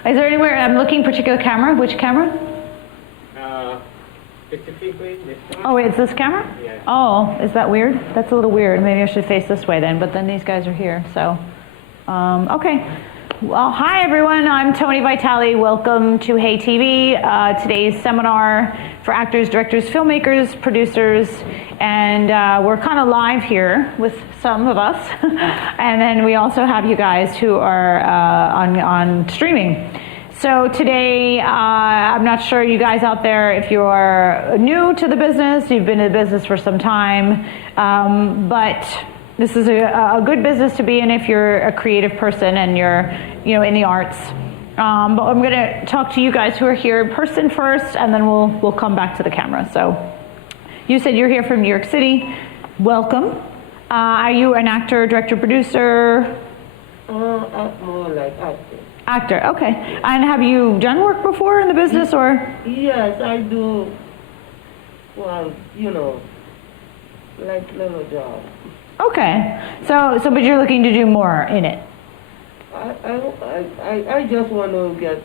Is there anywhere, I'm looking particular camera, which camera? Specifically this one? Oh, it's this camera? Yeah. Oh, is that weird? That's a little weird. Maybe I should face this way then, but then these guys are here, so. Okay. Well, hi everyone, I'm Toni Vitale. Welcome to Hey TV, today's seminar for actors, directors, filmmakers, producers, and we're kind of live here with some of us. And then we also have you guys who are on streaming. So today, I'm not sure you guys out there, if you're new to the business, you've been in the business for some time, but this is a good business to be in if you're a creative person and you're, in the arts. But I'm going to talk to you guys who are here in person first, and then we'll come back to the camera. So, you said you're here from New York City. Welcome. Are you an actor, director, producer? More like actor. Actor, okay. And have you done work before in the business, or? Yes, I do. Well, like little job. Okay. So, but you're looking to do more in it. I just want to get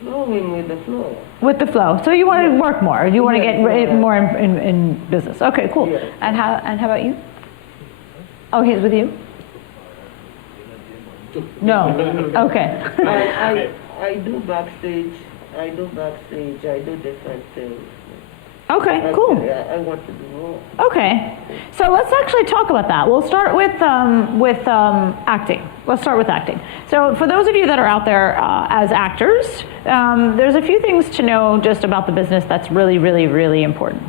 flowing with the flow. With the flow. So you want to work more. You want to get more in business. Okay, cool. Yes. And how about you? Oh, he's with you? No. Okay. I do backstage. I do different things. Okay, cool. I want to do more. Okay, so let's actually talk about that. We'll start with acting. Let's start with acting. So for those of you that are out there as actors, there's a few things to know just about the business that's really, really, really important.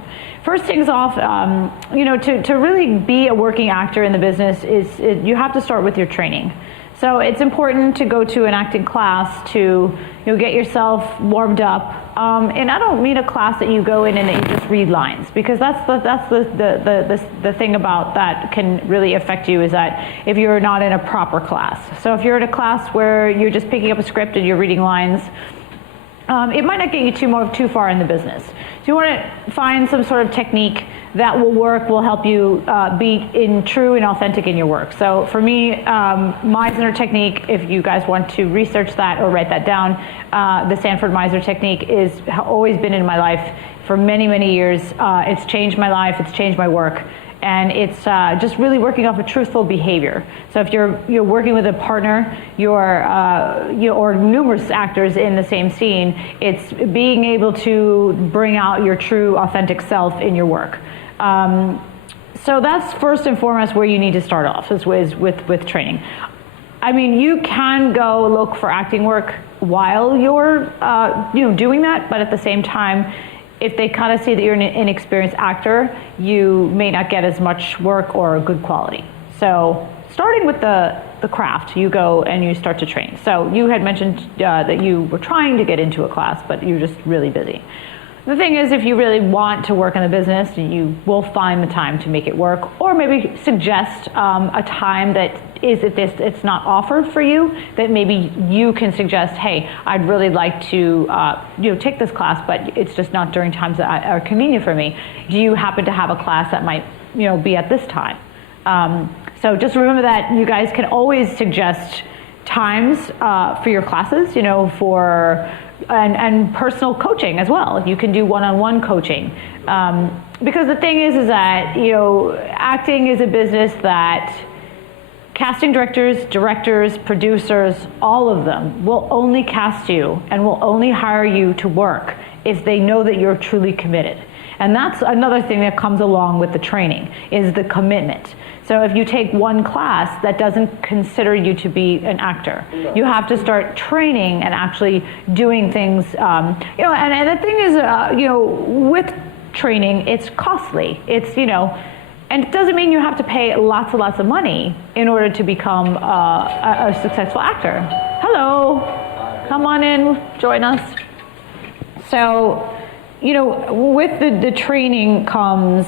First things off, to really be a working actor in the business you have to start with your training. So it's important to go to an acting class to get yourself warmed up. And I don't mean a class that you go in and you just read lines, because that's the thing about that can really affect you, is that if you're not in a proper class. So if you're in a class where you're just picking up a script and you're reading lines, it might not get you too far in the business. So you want to find some sort of technique that will help you be true and authentic in your work. So for me, Meisner Technique, if you guys want to research that or write that down, the Stanford Meisner Technique has always been in my life for many, many years. It's changed my life, it's changed my work. And it's just really working off a truthful behavior. So if you're working with a partner, or numerous actors in the same scene, it's being able to bring out your true, authentic self in your work. So that's first and foremost where you need to start off, is with training. I mean, you can go look for acting work while you're doing that, but at the same time, if they kind of see that you're an inexperienced actor, you may not get as much work or good quality. So starting with the craft, you go and you start to train. So you had mentioned that you were trying to get into a class, but you're just really busy. The thing is, if you really want to work in the business, you will find the time to make it work, or maybe suggest a time that it's not offered for you, that maybe you can suggest, hey, I'd really like to take this class, but it's just not during times that are convenient for me. Do you happen to have a class that might be at this time? So just remember that you guys can always suggest times for your classes, and personal coaching as well. You can do one-on-one coaching. Because the thing is that, acting is a business that casting directors, producers, all of them will only cast you and will only hire you to work if they know that you're truly committed. And that's another thing that comes along with the training, is the commitment. So if you take one class that doesn't consider you to be an actor, you have to start training and actually doing things, and the thing is, with training, it's costly. It's, and it doesn't mean you have to pay lots and lots of money in order to become a successful actor. Hello, come on in, join us. So, with the training comes,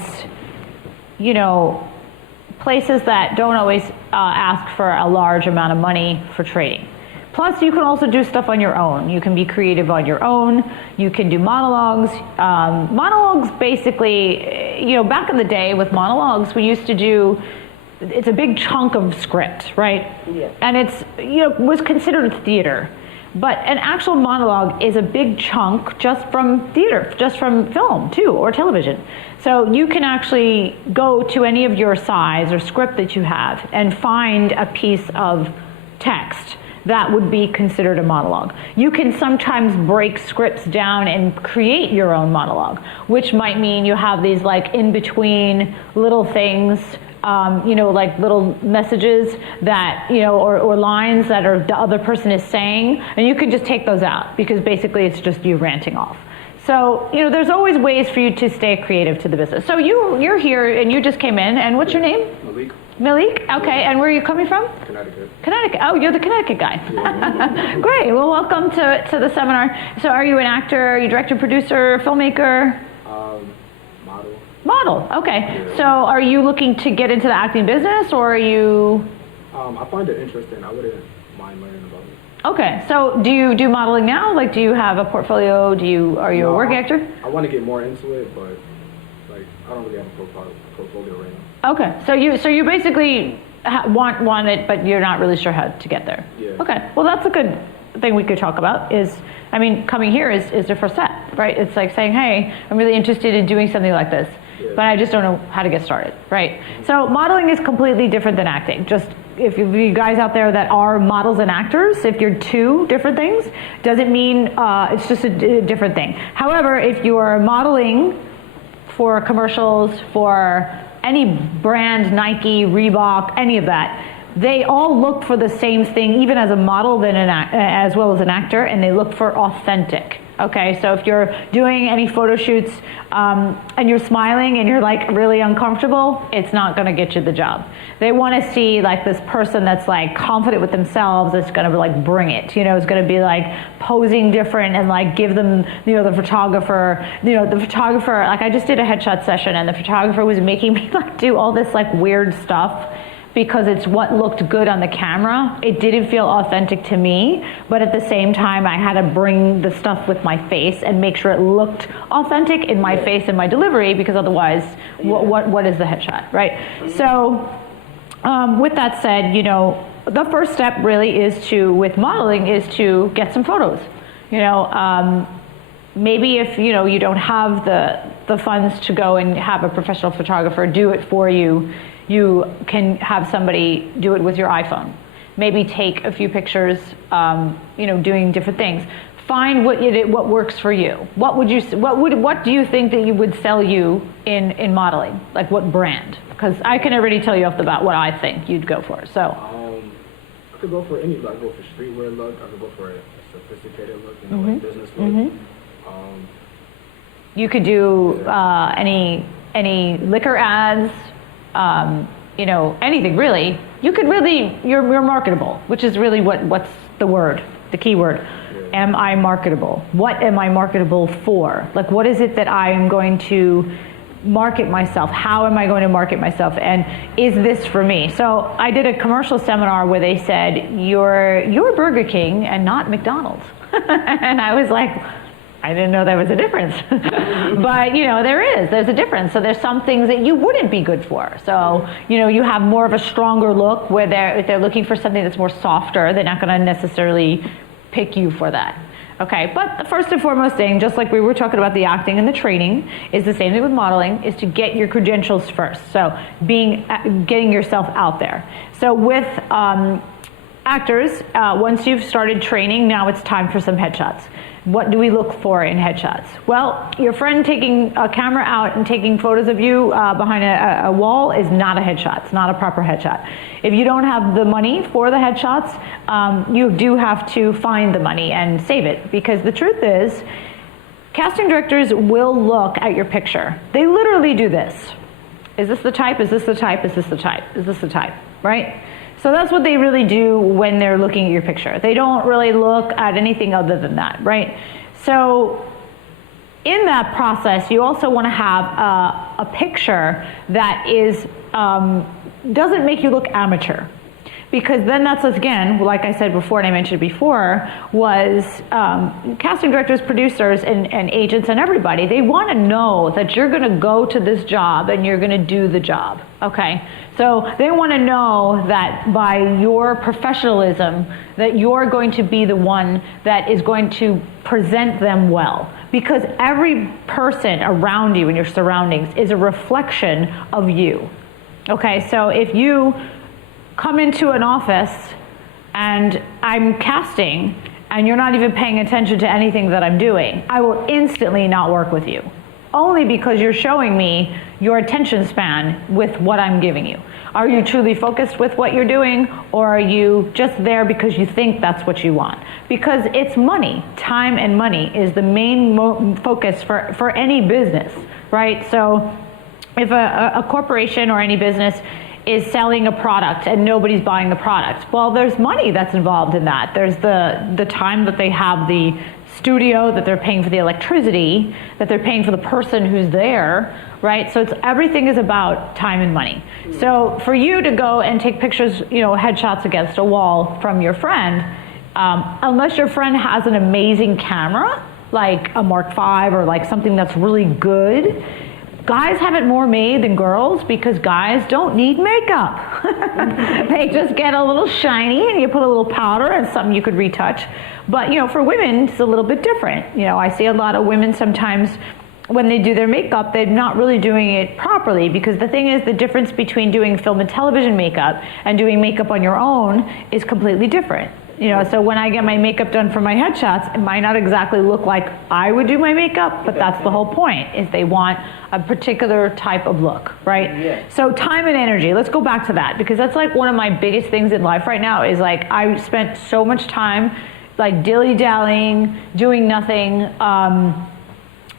places that don't always ask for a large amount of money for training. Plus, you can also do stuff on your own. You can be creative on your own. You can do monologues. Monologues, basically, back in the day with monologues, we used to do, it's a big chunk of script, right? Yeah. And it's, was considered theater. But an actual monologue is a big chunk just from theater, just from film too, or television. So you can actually go to any of your sides or script that you have and find a piece of text that would be considered a monologue. You can sometimes break scripts down and create your own monologue, which might mean you have these like in between little things, like little messages that, or lines that the other person is saying, and you can just take those out because basically it's just you ranting off. So, there's always ways for you to stay creative to the business. So you're here and you just came in, and what's your name? Malik. Malik? Okay, and where are you coming from? Connecticut. Connecticut. Oh, you're the Connecticut guy. Yeah. Great. Well, welcome to the seminar. So are you an actor, are you director, producer, filmmaker? Model. Model. Okay. Yeah. So are you looking to get into the acting business, or are you? I find it interesting. I wouldn't mind learning about it. Okay. So do you do modeling now? Like, do you have a portfolio? Are you a working actor? I want to get more into it, but I don't really have a portfolio right now. Okay, so you basically want it, but you're not really sure how to get there. Yeah. Okay, well that's a good thing we could talk about. Coming here is the first step, right? It's like saying, hey, I'm really interested in doing something like this, but I just don't know how to get started, right? So modeling is completely different than acting. Just if you guys out there that are models and actors, if you're two different things, doesn't mean it's just a different thing. However, if you are modeling for commercials, for any brand, Nike, Reebok, any of that, they all look for the same thing, even as a model, as well as an actor, and they look for authentic. Okay, so if you're doing any photo shoots and you're smiling and you're like really uncomfortable, it's not going to get you the job. They want to see like this person that's like confident with themselves, that's going to like bring it. It's going to be like posing different and like give them, the photographer. Like I just did a headshot session and the photographer was making me like do all this like weird stuff, because it's what looked good on the camera. It didn't feel authentic to me, but at the same time, I had to bring the stuff with my face and make sure it looked authentic in my face and my delivery, because otherwise, what is the headshot, right? So, with that said, the first step really with modeling is to get some photos. Maybe if you don't have the funds to go and have a professional photographer do it for you, you can have somebody do it with your iPhone. Maybe take a few pictures, doing different things. Find what works for you. What do you think that you would sell you in modeling? Like what brand? Because I can already tell you off the bat what I think you'd go for. So. I could go for any look. I could go for streetwear look. I could go for a sophisticated look, like business look. You could do any liquor ads. Anything really. You could really, you're marketable, which is really what's the key word. Yeah. Am I marketable? What am I marketable for? Like, what is it that I am going to market myself? How am I going to market myself? And is this for me? So I did a commercial seminar where they said, you're Burger King and not McDonald's. And I was like, I didn't know there was a difference. But, there's a difference. So there's some things that you wouldn't be good for. So, you have more of a stronger look where if they're looking for something that's more softer, they're not going to necessarily pick you for that. Okay, but the first and foremost thing, just like we were talking about the acting and the training, is the same thing with modeling, is to get your credentials first. So getting yourself out there. So with actors, once you've started training, now it's time for some headshots. What do we look for in headshots? Well, your friend taking a camera out and taking photos of you behind a wall is not a headshot. It's not a proper headshot. If you don't have the money for the headshots, you do have to find the money and save it, because the truth is, casting directors will look at your picture. They literally do this. Is this the type? Is this the type? Is this the type? Is this the type? Right? So that's what they really do when they're looking at your picture. They don't really look at anything other than that, right? So in that process, you also want to have a picture that doesn't make you look amateur. Because then that's, again, like I said before and I mentioned before, was casting directors, producers, and agents and everybody, they want to know that you're going to go to this job and you're going to do the job, okay? So they want to know that by your professionalism, that you're going to be the one that is going to present them well. Because every person around you in your surroundings is a reflection of you, okay? So if you come into an office and I'm casting and you're not even paying attention to anything that I'm doing, I will instantly not work with you. Only because you're showing me your attention span with what I'm giving you. Are you truly focused with what you're doing, or are you just there because you think that's what you want? Because it's money. Time and money is the main focus for any business, right? So if a corporation or any business is selling a product and nobody's buying the product, well, there's money that's involved in that. There's the time that they have the studio, that they're paying for the electricity, that they're paying for the person who's there, right? So everything is about time and money. So for you to go and take pictures, headshots against a wall from your friend, unless your friend has an amazing camera, like a Mark V or like something that's really good, guys have it more made than girls because guys don't need makeup. They just get a little shiny and you put a little powder and something you could retouch. But, for women, it's a little bit different. I see a lot of women sometimes when they do their makeup, they're not really doing it properly, because the thing is, the difference between doing film and television makeup and doing makeup on your own is completely different. So when I get my makeup done for my headshots, it might not exactly look like I would do my makeup, but that's the whole point, is they want a particular type of look, right? Yeah. So time and energy, let's go back to that, because that's like one of my biggest things in life right now, is like I spent so much time like dilly-dallying, doing nothing,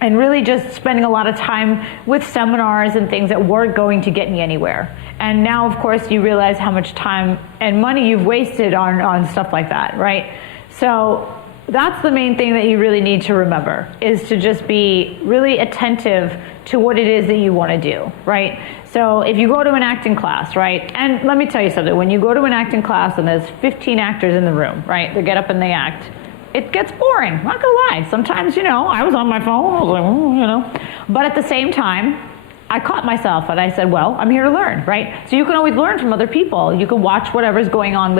and really just spending a lot of time with seminars and things that weren't going to get me anywhere. And now, of course, you realize how much time and money you've wasted on stuff like that, right? So that's the main thing that you really need to remember, is to just be really attentive to what it is that you want to do, right? So if you go to an acting class, right, and let me tell you something, when you go to an acting class and there's 15 actors in the room, right, they get up and they act, it gets boring, I'm not gonna lie. Sometimes, I was on my phone, I was like, But at the same time, I caught myself and I said, well, I'm here to learn, right? So you can always learn from other people. You can watch whatever's going on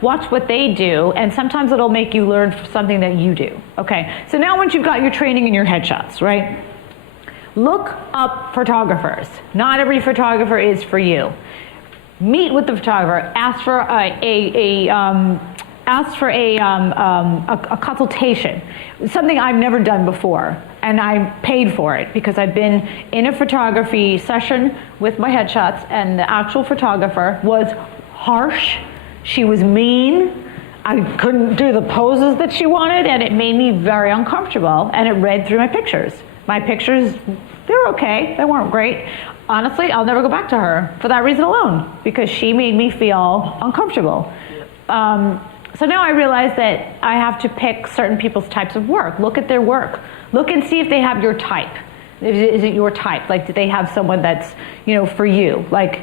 watch what they do, and sometimes it'll make you learn something that you do, okay? So now once you've got your training and your headshots, right? Look up photographers. Not every photographer is for you. Meet with the photographer, ask for a consultation, something I've never done before, and I paid for it because I've been in a photography session with my headshots, and the actual photographer was harsh, she was mean, I couldn't do the poses that she wanted, and it made me very uncomfortable, and it read through my pictures. My pictures, they're okay, they weren't great. Honestly, I'll never go back to her for that reason alone, because she made me feel uncomfortable. So now I realize that I have to pick certain people's types of work. Look at their work. Look and see if they have your type. Is it your type? Like, do they have someone that's, for you? Like,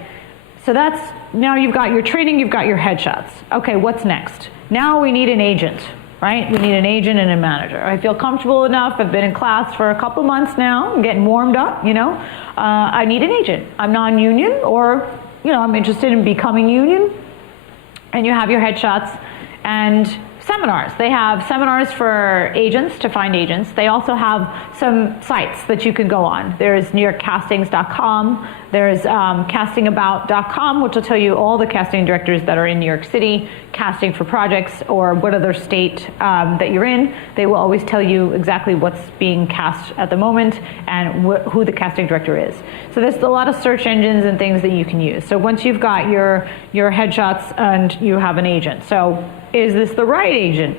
so that's, now you've got your training, you've got your headshots. Okay, what's next? Now we need an agent, right? We need an agent and a manager. I feel comfortable enough. I've been in class for a couple months now. I'm getting warmed up, I need an agent. I'm non-union, or, I'm interested in becoming union. And you have your headshots and seminars. They have seminars for agents, to find agents. They also have some sites that you can go on. There's NewYorkCastings.com. There's castingabout.com, which will tell you all the casting directors that are in New York City casting for projects, or what other state that you're in. They will always tell you exactly what's being cast at the moment and who the casting director is. So there's a lot of search engines and things that you can use. So once you've got your headshots and you have an agent. So is this the right agent?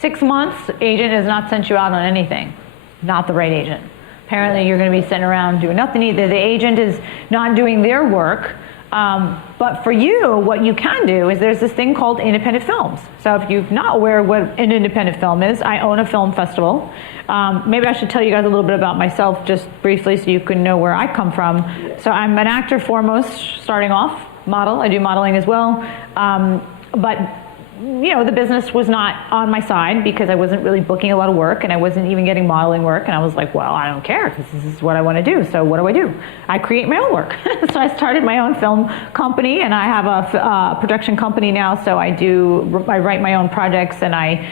6 months, agent has not sent you out on anything. Not the right agent. Apparently you're going to be sitting around doing nothing. Either the agent is not doing their work, but for you, what you can do is there's this thing called independent films. So if you're not aware of what an independent film is, I own a film festival. Maybe I should tell you guys a little bit about myself just briefly so you can know where I come from. So I'm an actor foremost, starting off. model. I do modeling as well. But the business was not on my side because I wasn't really booking a lot of work and I wasn't even getting modeling work. And I was like, well, I don't care because this is what I want to do. So what do? I create my own work. So I started my own film company, and I have a production company now. So I write my own projects, and I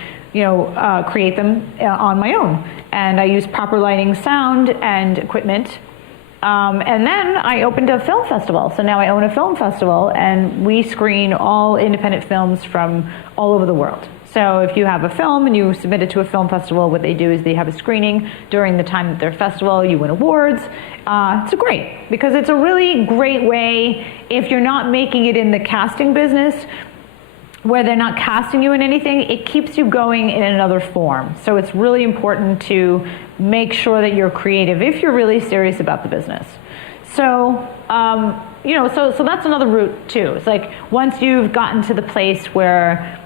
create them on my own. And I use proper lighting, sound, and equipment. And then I opened a film festival. So now I own a film festival, and we screen all independent films from all over the world. So if you have a film and you submit it to a film festival, what they do is they have a screening during the time of their festival. You win awards. It's great because it's a really great way, if you're not making it in the casting business, where they're not casting you in anything, it keeps you going in another form. So it's really important to make sure that you're creative if you're really serious about the business. So, so that's another route too. It's like once you've gotten to the place where,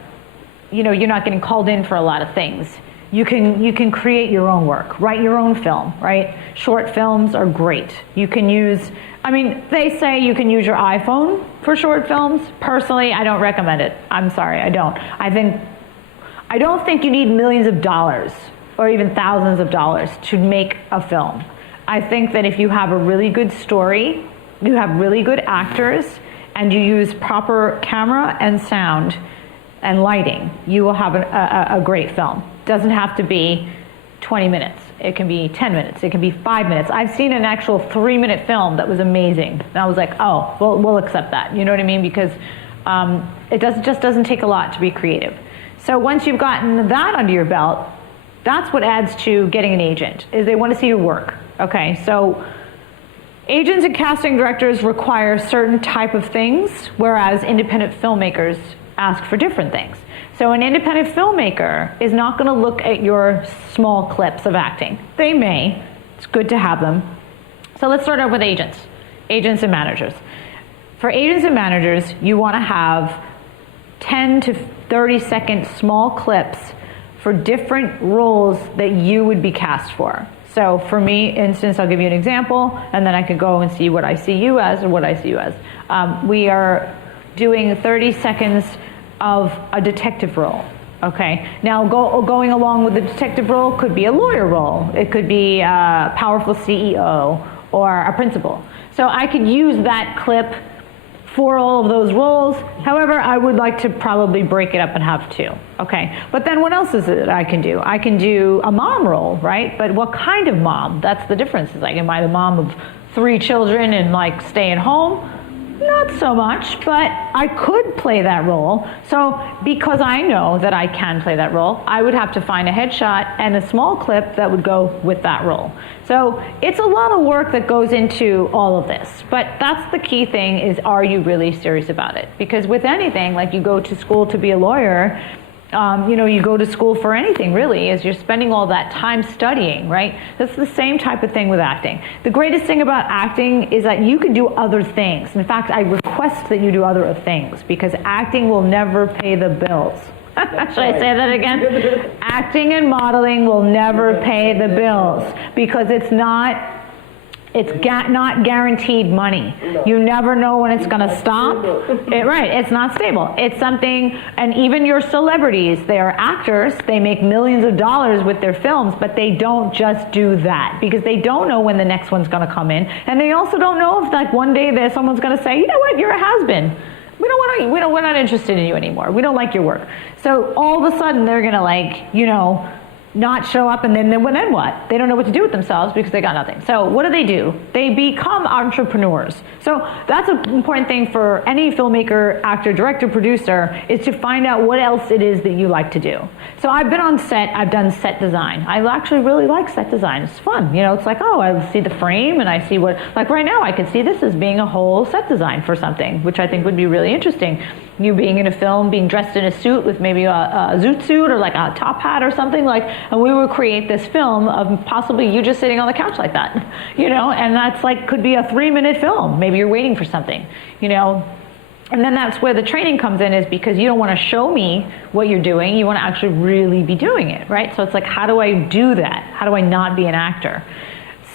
you're not getting called in for a lot of things, you can create your own work, write your own film, right? Short films are great. You can use, they say you can use your iPhone for short films. Personally, I don't recommend it. I'm sorry, I don't. I don't think you need millions of dollars or even thousands of dollars to make a film. I think that if you have a really good story, you have really good actors, and you use proper camera and sound and lighting, you will have a great film. Doesn't have to be 20 minutes. It can be 10 minutes. It can be 5 minutes. I've seen an actual 3-minute film that was amazing. And I was like, oh, we'll accept that. You know what I mean? Because it just doesn't take a lot to be creative. So once you've gotten that under your belt, that's what adds to getting an agent, is they want to see your work. Okay, so agents and casting directors require certain type of things, whereas independent filmmakers ask for different things. So an independent filmmaker is not going to look at your small clips of acting. They may. It's good to have them. So let's start out with agents and managers. For agents and managers, you want to have 10 to 30-second small clips for different roles that you would be cast for. So for me, instance, I'll give you an example, and then I could go and see what I see you as or what I see you as. We are doing 30 seconds of a detective role. Okay. Now, going along with the detective role could be a lawyer role. It could be a powerful CEO or a principal. So I could use that clip for all of those roles. However, I would like to probably break it up and have 2. Okay. But then what else is it I can do? I can do a mom role, right? But what kind of mom? That's the difference. Is like, am I the mom of 3 children and like staying home? Not so much, but I could play that role. So because I know that I can play that role, I would have to find a headshot and a small clip that would go with that role. So it's a lot of work that goes into all of this. But that's the key thing, is, are you really serious about it? Because with anything, like you go to school to be a lawyer, you go to school for anything really, is you're spending all that time studying, right? That's the same type of thing with acting. The greatest thing about acting is that you can do other things. In fact, I request that you do other things, because acting will never pay the bills. Should I say that again? Acting and modeling will never pay the bills, because it's not guaranteed money. No. You never know when it's going to stop. Right, it's not stable. It's something, and even your celebrities, they are actors, they make millions of dollars with their films, but they don't just do that, because they don't know when the next one's going to come in, and they also don't know if like one day there's someone's going to say, you know what, you're a has-been. We're not interested in you anymore. We don't like your work. So all of a sudden they're going to not show up, and then what? They don't know what to do with themselves because they got nothing. So what do? They become entrepreneurs. So that's an important thing for any filmmaker, actor, director, producer, is to find out what else it is that you like to do. So I've been on set, I've done set design. I actually really like set design. It's fun. It's like, I see the frame and I see what, like right now I could see this as being a whole set design for something, which I think would be really interesting. You being in a film, being dressed in a suit with maybe a zoot suit or like a top hat or something, and we would create this film of possibly you just sitting on the couch like that, and that's like, could be a 3-minute film. Maybe you're waiting for something, and then that's where the training comes in, is because you don't want to show me what you're doing. You want to actually really be doing it, right? So it's like, how do I do that? How do I not be an actor?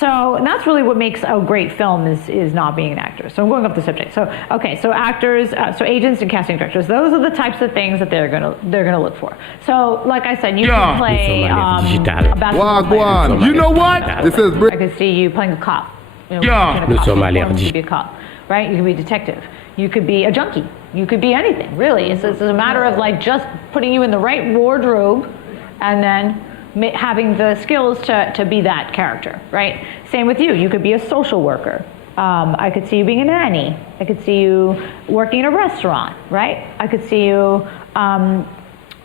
So and that's really what makes a great film is not being an actor. So I'm going off the subject. So okay, so actors, so agents and casting directors, those are the types of things that they're gonna look for. So like I said, you can play a basketball player. You know what? This is I could see you playing a cop. You know, Yeah. you could be a cop, right? You could be a detective. You could be a junkie. You could be anything, really. It's a matter of like just putting you in the right wardrobe and then having the skills to be that character, right? Same with you. You could be a social worker. I could see you being a nanny. I could see you working in a restaurant, right? I could see you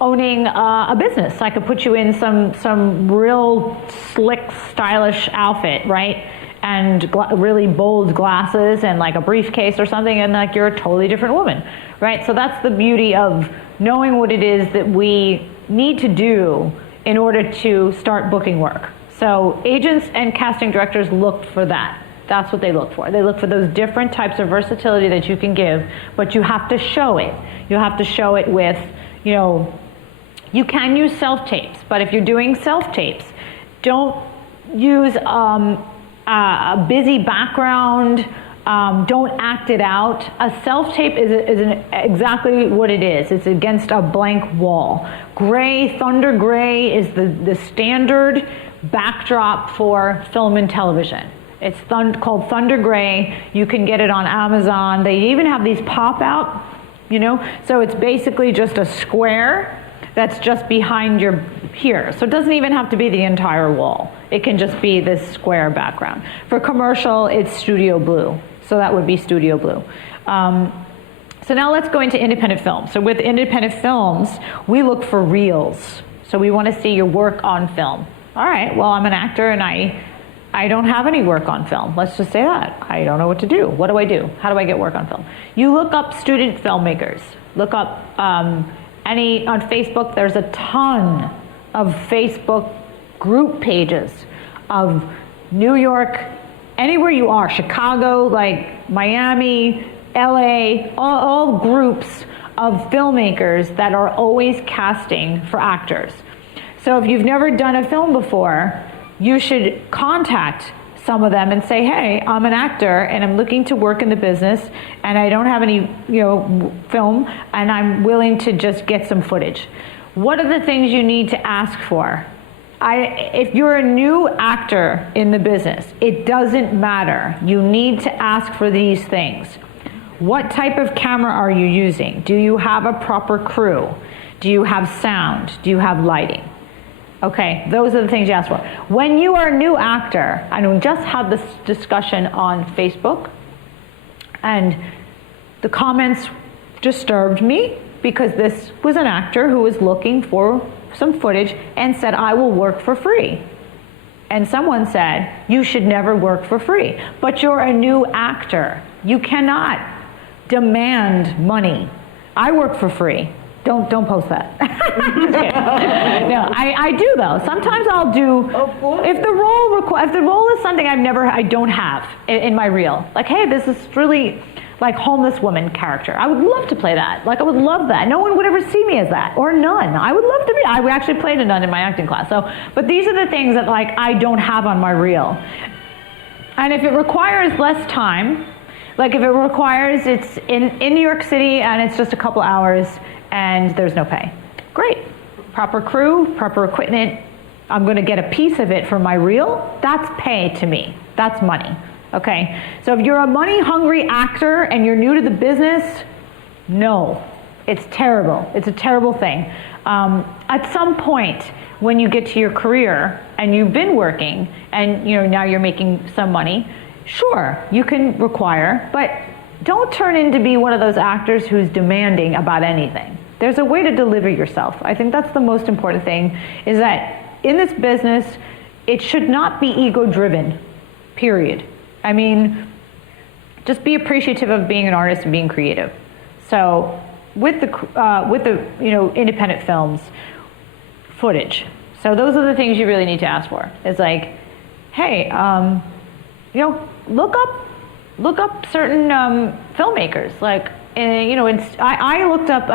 owning a business. I could put you in some real slick, stylish outfit, right? And really bold glasses and like a briefcase or something, and like you're a totally different woman, right? So that's the beauty of knowing what it is that we need to do in order to start booking work. So agents and casting directors look for that. That's what they look for. They look for those different types of versatility that you can give, but you have to show it. You have to show it with, you know, you can use self-tapes, but if you're doing self-tapes, don't use a busy background. Don't act it out. A self-tape is exactly what it is. It's against a blank wall. Gray, thunder gray is the standard backdrop for film and television. It's called Thunder Gray. You can get it on Amazon. They even have these pop out, you know? So it's basically just a square that's just behind your here. So it doesn't even have to be the entire wall. It can just be this square background. For commercial, it's studio blue. So that would be studio blue. So now let's go into independent films. So with independent films, we look for reels. So we want to see your work on film. All right, well, I'm an actor and I don't have any work on film. Let's just say that. I don't know what to do. What do I do? How do I get work on film? You look up student filmmakers. Look up on Facebook, there's a ton of Facebook group pages of New York, anywhere you are, Chicago, like Miami, LA, all groups of filmmakers that are always casting for actors. So if you've never done a film before, you should contact some of them and say, hey, I'm an actor and I'm looking to work in the business and I don't have any, film and I'm willing to just get some footage. What are the things you need to ask for? If you're a new actor in the business, it doesn't matter. You need to ask for these things. What type of camera are you using? Do you have a proper crew? Do you have sound? Do you have lighting? Okay, those are the things you ask for. When you are a new actor, and we just had this discussion on Facebook, and the comments disturbed me because this was an actor who was looking for some footage and said, I will work for free. And someone said, you should never work for free. But you're a new actor. You cannot demand money. I work for free. Don't post that. Just kidding. No, I do though. Sometimes I'll do. Of course. If the role is something I don't have in my reel. Like, hey, this is really like homeless woman character. I would love to play that. Like, I would love that. No one would ever see me as that, or nun. I would love to be. I actually played a nun in my acting class. So, but these are the things that like I don't have on my reel. And if it requires less time, like if it requires it's in New York City and it's just a couple hours and there's no pay, great. Proper crew, proper equipment. I'm going to get a piece of it for my reel. That's pay to me. That's money. Okay, so if you're a money-hungry actor and you're new to the business, no, it's terrible. It's a terrible thing. At some point, when you get to your career and you've been working and now you're making some money, sure, you can require, but don't turn in to be one of those actors who's demanding about anything. There's a way to deliver yourself. I think that's the most important thing, is that in this business, it should not be ego-driven, period. I mean, just be appreciative of being an artist and being creative. So with the independent films, footage. So those are the things you really need to ask for. It's like, hey, look up certain filmmakers. Like, I looked up,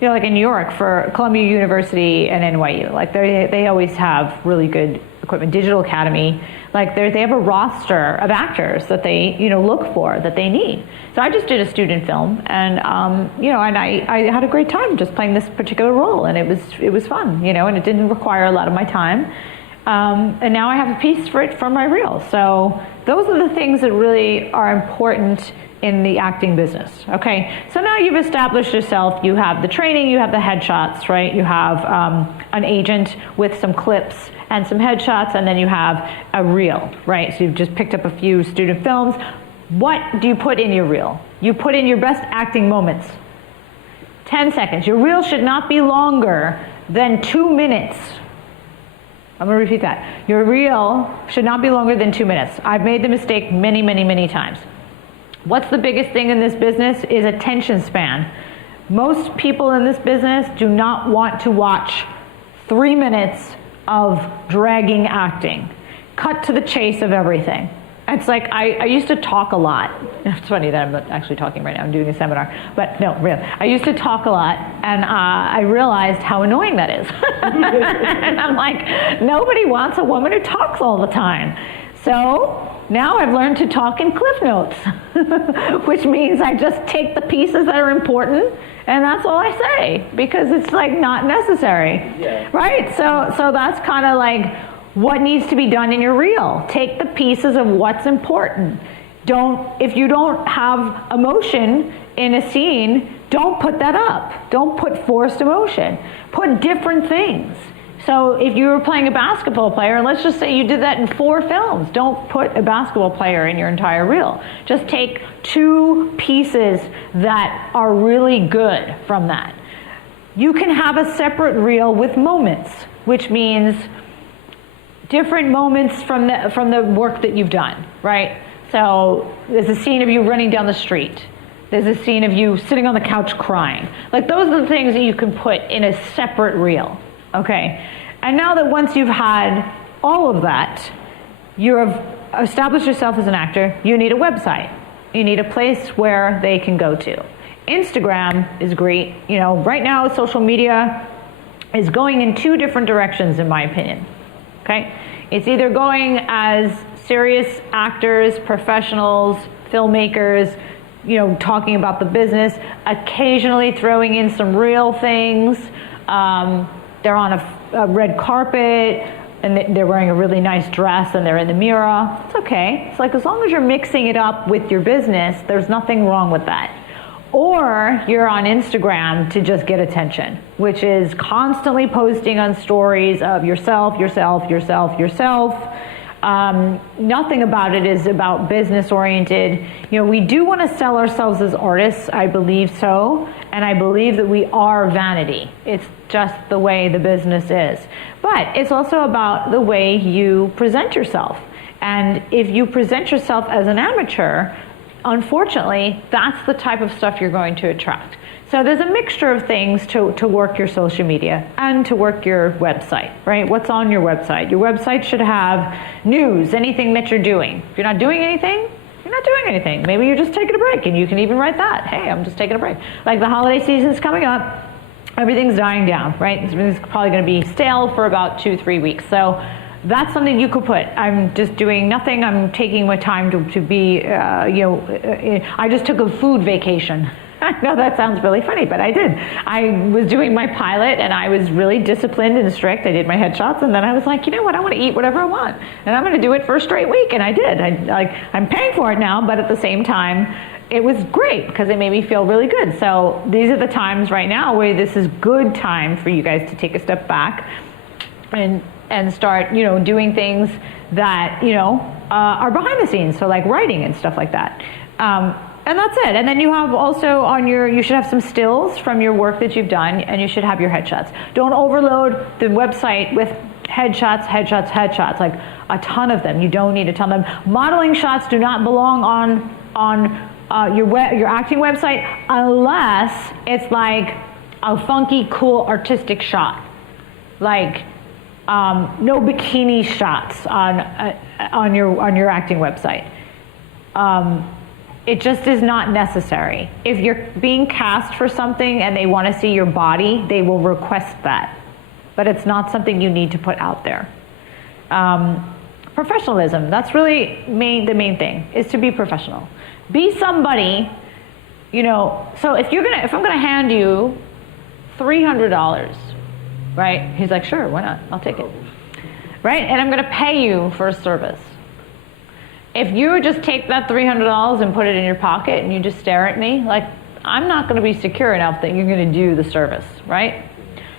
like in New York for Columbia University and NYU. Like they always have really good equipment, Digital Academy, like they have a roster of actors that they, look for, that they need. So I just did a student film, and and I had a great time just playing this particular role, and it was fun, and it didn't require a lot of my time. And now I have a piece for my reel. So those are the things that really are important in the acting business. Okay, so now you've established yourself, you have the training, you have the headshots, right? You have an agent with some clips and some headshots, and then you have a reel, right? So you've just picked up a few student films. What do you put in your reel? You put in your best acting moments. 10 seconds. Your reel should not be longer than 2 minutes. I'm going to repeat that. Your reel should not be longer than 2 minutes. I've made the mistake many, many, many times. What's the biggest thing in this business is attention span. Most people in this business do not want to watch 3 minutes of dragging acting. Cut to the chase of everything. It's like, I used to talk a lot. It's funny that I'm not actually talking right now, I'm doing a seminar. But no, really. I used to talk a lot, and I realized how annoying that is. And I'm like, nobody wants a woman who talks all the time. So now I've learned to talk in cliff notes, which means I just take the pieces that are important, and that's all I say, because it's like not necessary. Yeah. Right? So that's kind of like what needs to be done in your reel. Take the pieces of what's important. If you don't have emotion in a scene, don't put that up. Don't put forced emotion. Put different things. So if you were playing a basketball player, and let's just say you did that in 4 films, don't put a basketball player in your entire reel. Just take 2 pieces that are really good from that. You can have a separate reel with moments, which means different moments from the work that you've done, right? So there's a scene of you running down the street. There's a scene of you sitting on the couch crying. Like, those are the things that you can put in a separate reel, okay? And now that once you've had all of that, you have established yourself as an actor, you need a website. You need a place where they can go to. Instagram is great. Right now social media is going in 2 different directions, in my opinion. Okay? It's either going as serious actors, professionals, filmmakers, talking about the business, occasionally throwing in some real things. They're on a red carpet, and they're wearing a really nice dress, and they're in the mirror. It's okay. It's like, as long as you're mixing it up with your business, there's nothing wrong with that. Or you're on Instagram to just get attention, which is constantly posting on stories of yourself. Nothing about it is about business oriented. We do want to sell ourselves as artists, I believe so, and I believe that we are vanity. It's just the way the business is. But it's also about the way you present yourself. And if you present yourself as an amateur, unfortunately, that's the type of stuff you're going to attract. So there's a mixture of things to work your social media and to work your website, right? What's on your website? Your website should have news, anything that you're doing. If you're not doing anything, you're not doing anything. Maybe you're just taking a break, and you can even write that. Hey, I'm just taking a break. Like, the holiday season's coming up, everything's dying down, right? Everything's probably going to be stale for about 2-3 weeks. So that's something you could put. I'm just doing nothing. I'm taking my time to be, I just took a food vacation. I know that sounds really funny, but I did. I was doing my pilot, and I was really disciplined and strict. I did my headshots, and then I was like, you know what? I want to eat whatever I want, and I'm going to do it for a straight week, and I did. I'm paying for it now, but at the same time, it was great because it made me feel really good. So these are the times right now where this is good time for you guys to take a step back and start, doing things that, are behind the scenes. So like writing and stuff like that. And that's it. And then you have also you should have some stills from your work that you've done, and you should have your headshots. Don't overload the website with headshots, like a ton of them. You don't need a ton of them. Modeling shots do not belong on your acting website unless it's like a funky, cool, artistic shot. Like, no bikini shots on your acting website. It just is not necessary. If you're being cast for something and they want to see your body, they will request that. But it's not something you need to put out there. Professionalism, that's really the main thing, is to be professional. Be somebody, so if I'm gonna hand you $300, right? He's like, sure, why not? I'll take it. Right? And I'm gonna pay you for a service. If you just take that $300 and put it in your pocket and you just stare at me, like, I'm not gonna be secure enough that you're gonna do the service, right?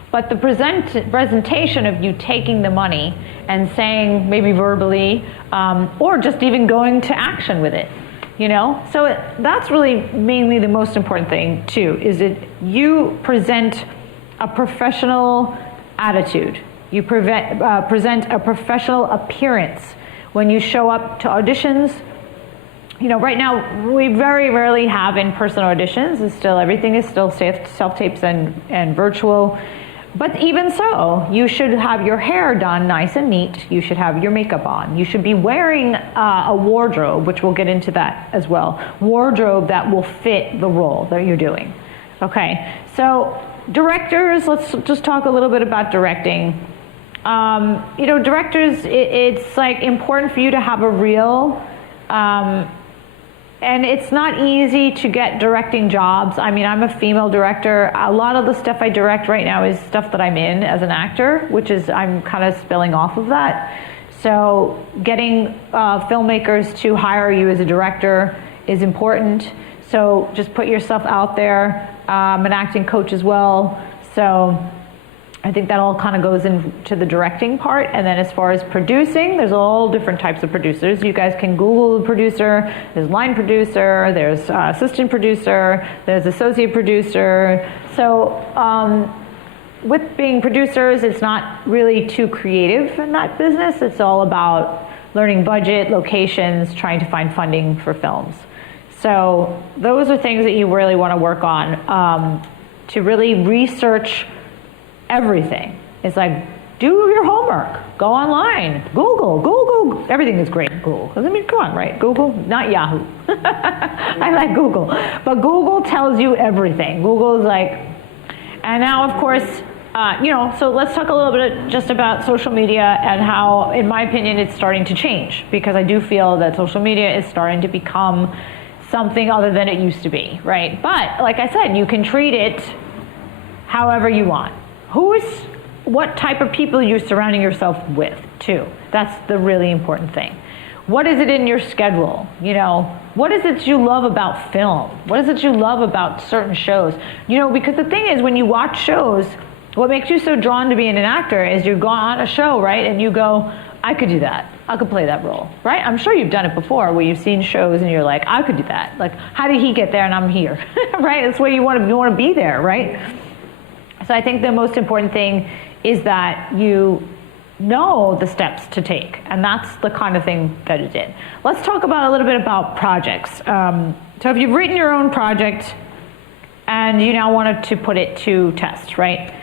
But the presentation of you taking the money and saying, maybe verbally, or just even going to action with it, So that's really mainly the most important thing too, is that you present a professional attitude. You present a professional appearance when you show up to auditions. Right now we very rarely have in-person auditions. Everything is still self-tapes and virtual. But even so, you should have your hair done nice and neat. You should have your makeup on. You should be wearing a wardrobe, which we'll get into that as well. Wardrobe that will fit the role that you're doing. Okay, so directors, let's just talk a little bit about directing. Directors, it's like important for you to have a reel. And it's not easy to get directing jobs. I mean, I'm a female director. A lot of the stuff I direct right now is stuff that I'm in as an actor, which is, I'm kind of spilling off of that. So getting filmmakers to hire you as a director is important. So just put yourself out there. I'm an acting coach as well. So I think that all kind of goes into the directing part. And then as far as producing, there's all different types of producers. You guys can Google the producer. There's line producer, there's assistant producer, there's associate producer. So with being producers, it's not really too creative in that business. It's all about learning budget, locations, trying to find funding for films. So those are things that you really want to work on, to really research everything. It's like, do your homework, go online, Google, everything is great, Google. I mean, come on, right? Google, not Yahoo. I like Google, but Google tells you everything. Google is like, and now of course, so let's talk a little bit just about social media and how, in my opinion, it's starting to change, because I do feel that social media is starting to become something other than it used to be, right? But like I said, you can treat it however you want. What type of people you're surrounding yourself with, too. That's the really important thing. What is it in your schedule? What is it you love about film? What is it you love about certain shows? Because the thing is, when you watch shows, what makes you so drawn to being an actor is you go on a show, right? And you go, I could do that. I could play that role, right? I'm sure you've done it before, where you've seen shows and you're like, I could do that. Like, how did he get there and I'm here, right? That's where you want to be there, right? So I think the most important thing is that you know the steps to take, and that's the kind of thing that it did. Let's talk about a little bit about projects. So if you've written your own project and you now wanted to put it to test, right?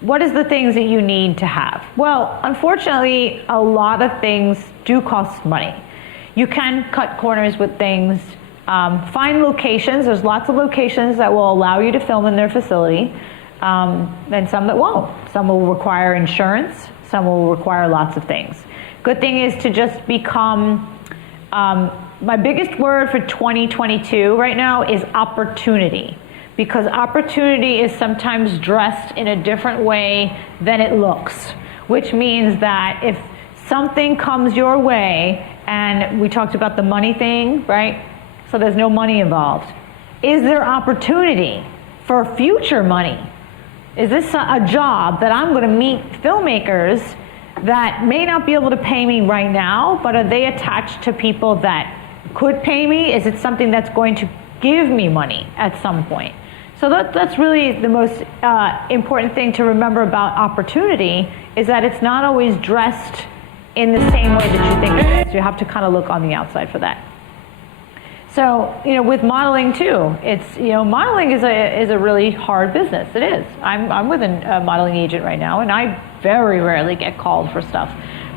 What is the things that you need to have? Well, unfortunately, a lot of things do cost money. You can cut corners with things. Find locations. There's lots of locations that will allow you to film in their facility, and some that won't. Some will require insurance. Some will require lots of things. Good thing is to just become, my biggest word for 2022 right now is opportunity, because opportunity is sometimes dressed in a different way than it looks, which means that if something comes your way, and we talked about the money thing, right? So there's no money involved. Is there opportunity for future money? Is this a job that I'm going to meet filmmakers that may not be able to pay me right now, but are they attached to people that could pay me? Is it something that's going to give me money at some point? So that's really the most important thing to remember about opportunity, is that it's not always dressed in the same way that you think it is. You have to kind of look on the outside for that. So, with modeling too, it's, modeling is a really hard business. It is. I'm with a modeling agent right now, and I very rarely get called for stuff.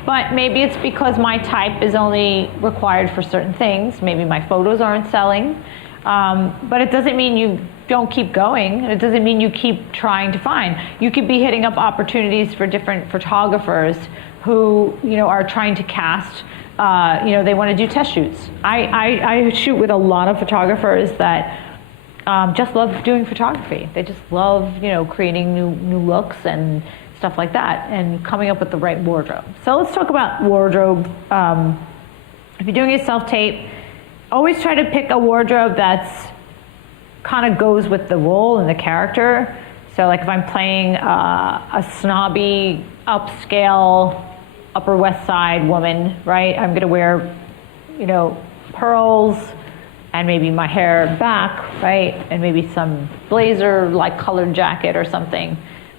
But maybe it's because my type is only required for certain things. Maybe my photos aren't selling. But it doesn't mean you don't keep going. It doesn't mean you keep trying to find. You could be hitting up opportunities for different photographers who, are trying to cast. They want to do test shoots. I shoot with a lot of photographers that just love doing photography. They just love, creating new looks and stuff like that, and coming up with the right wardrobe. So let's talk about wardrobe. If you're doing a self-tape, always try to pick a wardrobe that's kind of goes with the role and the character. So like if I'm playing a snobby, upscale, Upper West Side woman, right? I'm gonna wear, pearls and maybe my hair back, right? And maybe some blazer, like colored jacket or something.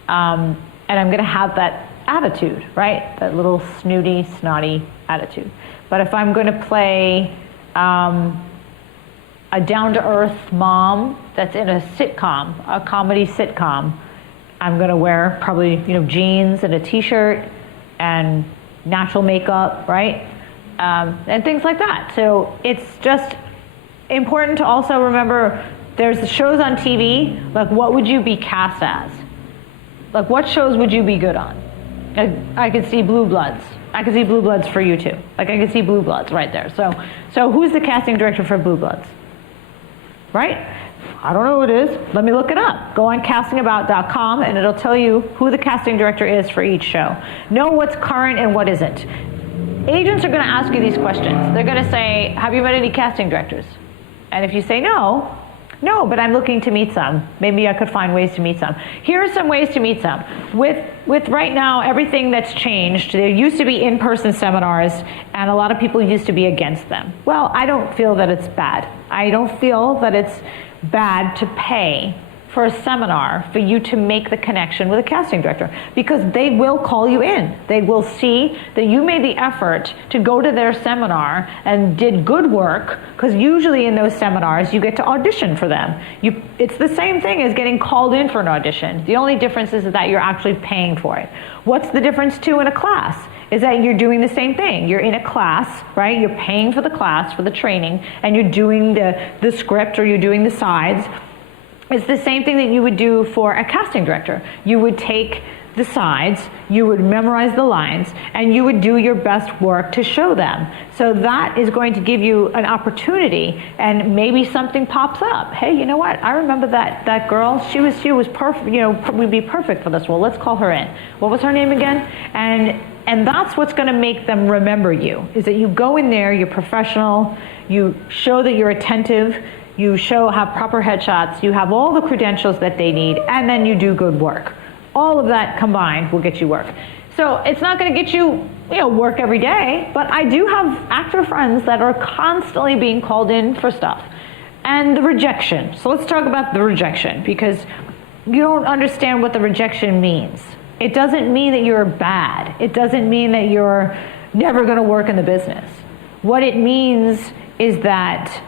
And I'm gonna have that attitude, right? That little snooty, snotty attitude. But if I'm gonna play a down-to-earth mom that's in a sitcom, a comedy sitcom, I'm gonna wear probably, jeans and a t-shirt and natural makeup, right? And things like that. So it's just important to also remember there's shows on TV, like what would you be cast as? Like what shows would you be good on? I could see Blue Bloods. I could see Blue Bloods for you too. Like I could see Blue Bloods right there. So who's the casting director for Blue Bloods? Right? I don't know who it is. Let me look it up. Go on castingabout.com and it'll tell you who the casting director is for each show. Know what's current and what isn't. Agents are going to ask you these questions. They're going to say, have you met any casting directors? And if you say no, but I'm looking to meet some. Maybe I could find ways to meet some. Here are some ways to meet some. With right now, everything that's changed, there used to be in-person seminars, and a lot of people used to be against them. Well, I don't feel that it's bad. I don't feel that it's bad to pay for a seminar for you to make the connection with a casting director, because they will call you in. They will see that you made the effort to go to their seminar and did good work, because usually in those seminars you get to audition for them. It's the same thing as getting called in for an audition. The only difference is that you're actually paying for it. What's the difference too in a class? Is that you're doing the same thing. You're in a class, right? You're paying for the class, for the training, and you're doing the script, or you're doing the sides. It's the same thing that you would do for a casting director. You would take the sides, you would memorize the lines, and you would do your best work to show them. So that is going to give you an opportunity, and maybe something pops up. Hey, you know what? I remember that girl. She was perfect. Would be perfect for this role. Let's call her in. What was her name again? And that's what's going to make them remember you. Is that you go in there, you're professional, you show that you're attentive. You have proper headshots, you have all the credentials that they need, and then you do good work. All of that combined will get you work. So it's not going to get you, work every day, but I do have actor friends that are constantly being called in for stuff. And the rejection. So let's talk about the rejection, because you don't understand what the rejection means. It doesn't mean that you're bad. It doesn't mean that you're never going to work in the business. What it means is that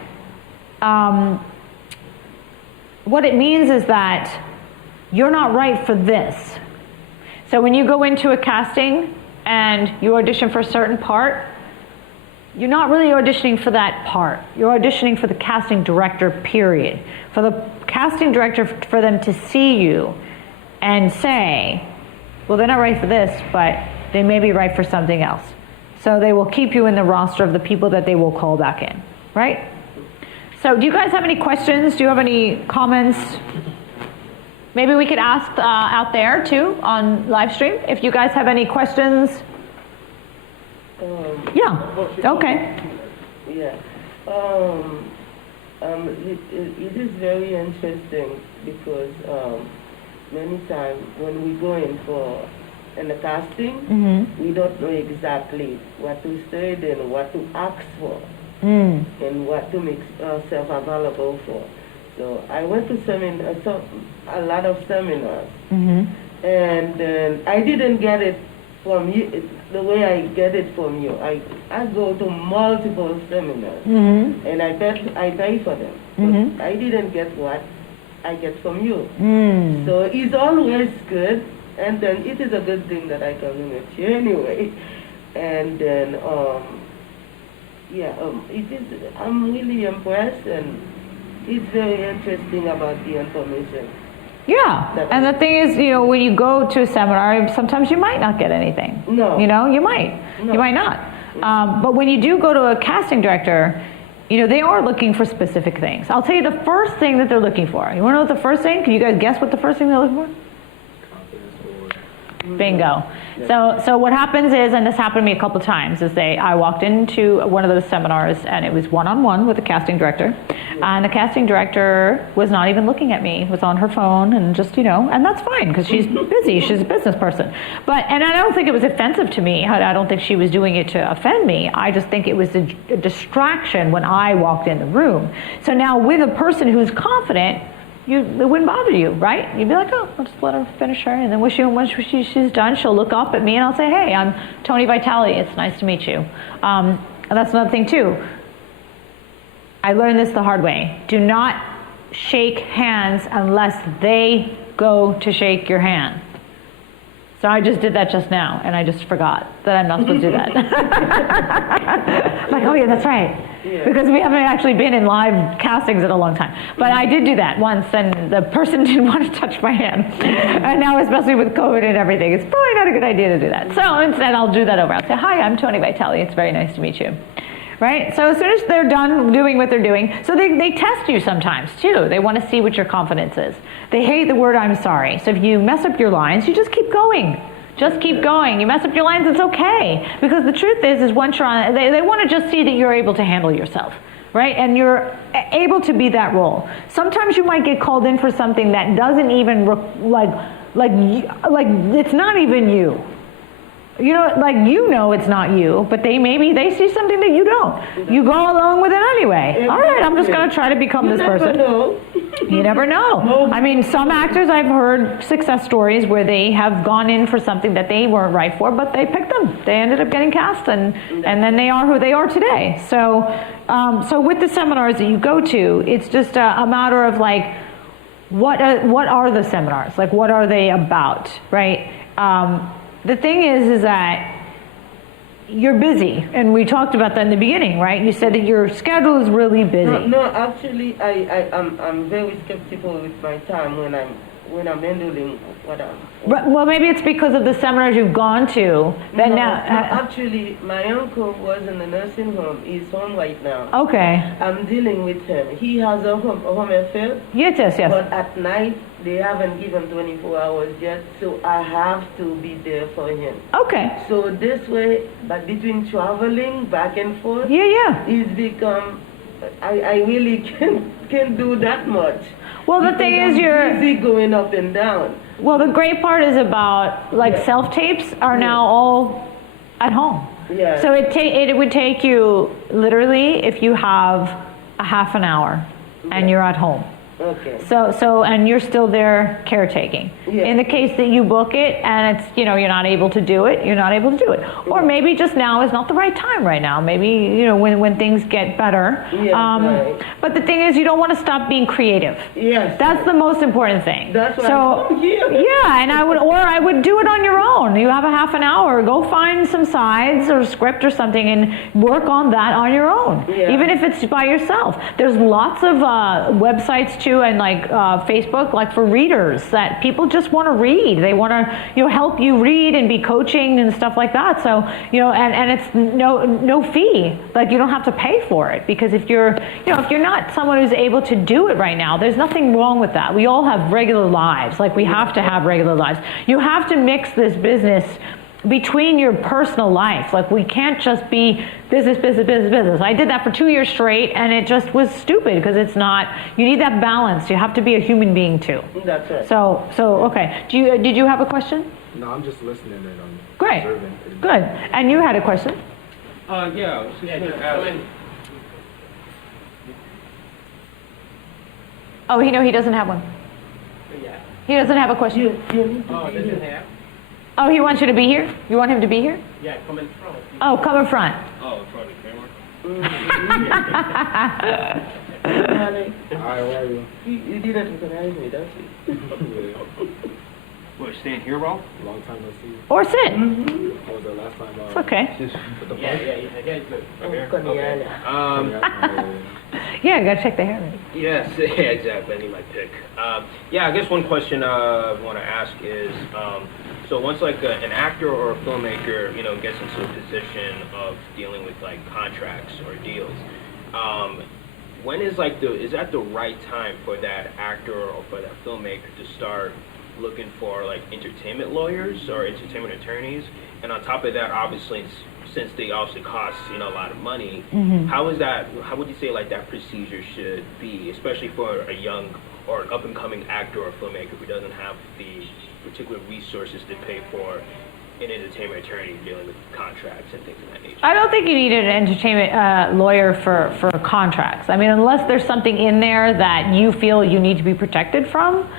you're not right for this. So when you go into a casting and you audition for a certain part, you're not really auditioning for that part. You're auditioning for the casting director, period. For the casting director, for them to see you and say, well, they're not right for this, but they may be right for something else. So they will keep you in the roster of the people that they will call back in, right? So do you guys have any questions? Do you have any comments? Maybe we could ask out there too on live stream if you guys have any questions. Yeah. Okay. Yeah. It is very interesting because many times when we go in for the casting, we don't know exactly what to say and what to ask for. And what to make ourselves available for. So I went to a lot of seminars, and I didn't get it from you the way I get it from you. I go to multiple seminars, and I pay for them, but I didn't get what I get from you. So it's always good, and then it is a good thing that I can with you anyway, and then. Yeah, it is. I'm really impressed, and it's very interesting about the information. Yeah, and the thing is, when you go to a seminar, sometimes you might not get anything. No. You might. No. You might not. But when you do go to a casting director, they are looking for specific things. I'll tell you the first thing that they're looking for. You want to know what the first thing? Can you guys guess what the first thing they're looking for? Bingo. So what happens is, and this happened to me a couple of times, is I walked into one of those seminars and it was one-on-one with the casting director, and the casting director was not even looking at me, was on her phone and just, and that's fine because she's busy, she's a business person. And I don't think it was offensive to me. I don't think she was doing it to offend me. I just think it was a distraction when I walked in the room. So now with a person who's confident, it wouldn't bother you, right? You'd be like, oh, I'll just let her finish her, and then once she's done, she'll look up at me and I'll say, hey, I'm Toni Vitale, it's nice to meet you. And that's another thing too. I learned this the hard way. Do not shake hands unless they go to shake your hand. So I just did that just now, and I just forgot that I'm not supposed to do that. Like, oh yeah, that's right. Yeah. Because we haven't actually been in live castings in a long time. But I did do that once, and the person didn't want to touch my hand. And now, especially with COVID and everything, it's probably not a good idea to do that. So instead, I'll do that over. I'll say, hi, I'm Toni Vitale. It's very nice to meet you. Right? So as soon as they're done doing what they're doing, so they test you sometimes too. They want to see what your confidence is. They hate the word I'm sorry. So if you mess up your lines, you just keep going. Just keep going. You mess up your lines, it's okay. Because the truth is once you're on, they want to just see that you're able to handle yourself. Right? And you're able to be that role. Sometimes you might get called in for something that doesn't even, like it's not even you. It's not you, but they see something that you don't. You go along with it anyway. All right, I'm just going to try to become this person. You never know. I mean, some actors, I've heard success stories where they have gone in for something that they weren't right for, but they picked them. They ended up getting cast, and then they are who they are today. So with the seminars that you go to, it's just a matter of like, what are the seminars? Like, what are they about, right? The thing is that you're busy, and we talked about that in the beginning, right? You said that your schedule is really busy. No, actually, I'm very skeptical with my time when I'm handling what I'm. Well, maybe it's because of the seminars you've gone to. That Actually, my uncle was in the nursing home. He's home right now. Okay. I'm dealing with him. He has a home affair. Yes. But at night, they haven't given 24 hours yet, so I have to be there for him. Okay. So this way, but between traveling back and forth, it's become, I really can't do that much. Well, the thing is, you're busy going up and down. Well, the great part is about self-tapes are now all at home. Yeah. So it would take you literally, if you have a half an hour and you're at home. Okay. So and you're still there caretaking. Yeah. In the case that you book it and it's you're not able to do it, you're not able to do it. Or maybe just now is not the right time right now. Maybe when things get better. Yeah, right. But the thing is, you don't want to stop being creative. Yes. That's the most important thing. That's why I'm here. Yeah, and I would do it on your own. You have a half an hour, go find some sides or script or something and work on that on your own. Yeah. Even if it's by yourself. There's lots of websites too, and Facebook, like for readers, that people just want to read. They want to help you read and be coaching and stuff like that. So and it's no fee. Like, you don't have to pay for it, because if you're not someone who's able to do it right now, there's nothing wrong with that. We all have regular lives. Like, we have to have regular lives. You have to mix this business between your personal life. Like, we can't just be business. I did that for 2 years straight, and it just was stupid, because it's not. You need that balance. You have to be a human being too. That's right. So okay. Did you have a question? No, I'm just listening and Great. observing. Good. And you had a question? Yeah, I was just going to ask. Oh, he doesn't have one. Yeah. He doesn't have a question. Oh, doesn't have? Oh, he wants you to be here? You want him to be here? Yeah, come in front. Oh, come in front. Oh, in front of the Hi, How are you? you didn't recognize me, that's it. Yeah. What, stand here, Rob? Long time no see. Or sit. What was that last last time. It's okay. With the Yeah, phone. yeah, it's good. Oh, Okay. Kanyala. Yeah, you gotta check the hair. Yes, yeah, exactly. I need my pick. Yeah, I guess one question I want to ask is, so once like an actor or a filmmaker, gets into a position of dealing with like contracts or deals, when is is that the right time for that actor or for that filmmaker to start looking for like entertainment lawyers or entertainment attorneys? And on top of that, obviously, since they also cost a lot of money, how would you say like that procedure should be, especially for a young or an up and coming actor or filmmaker who doesn't have the particular resources to pay for an entertainment attorney dealing with contracts and things of that nature? I don't think you need an entertainment lawyer for contracts. I mean, unless there's something in there that you feel you need to be protected from,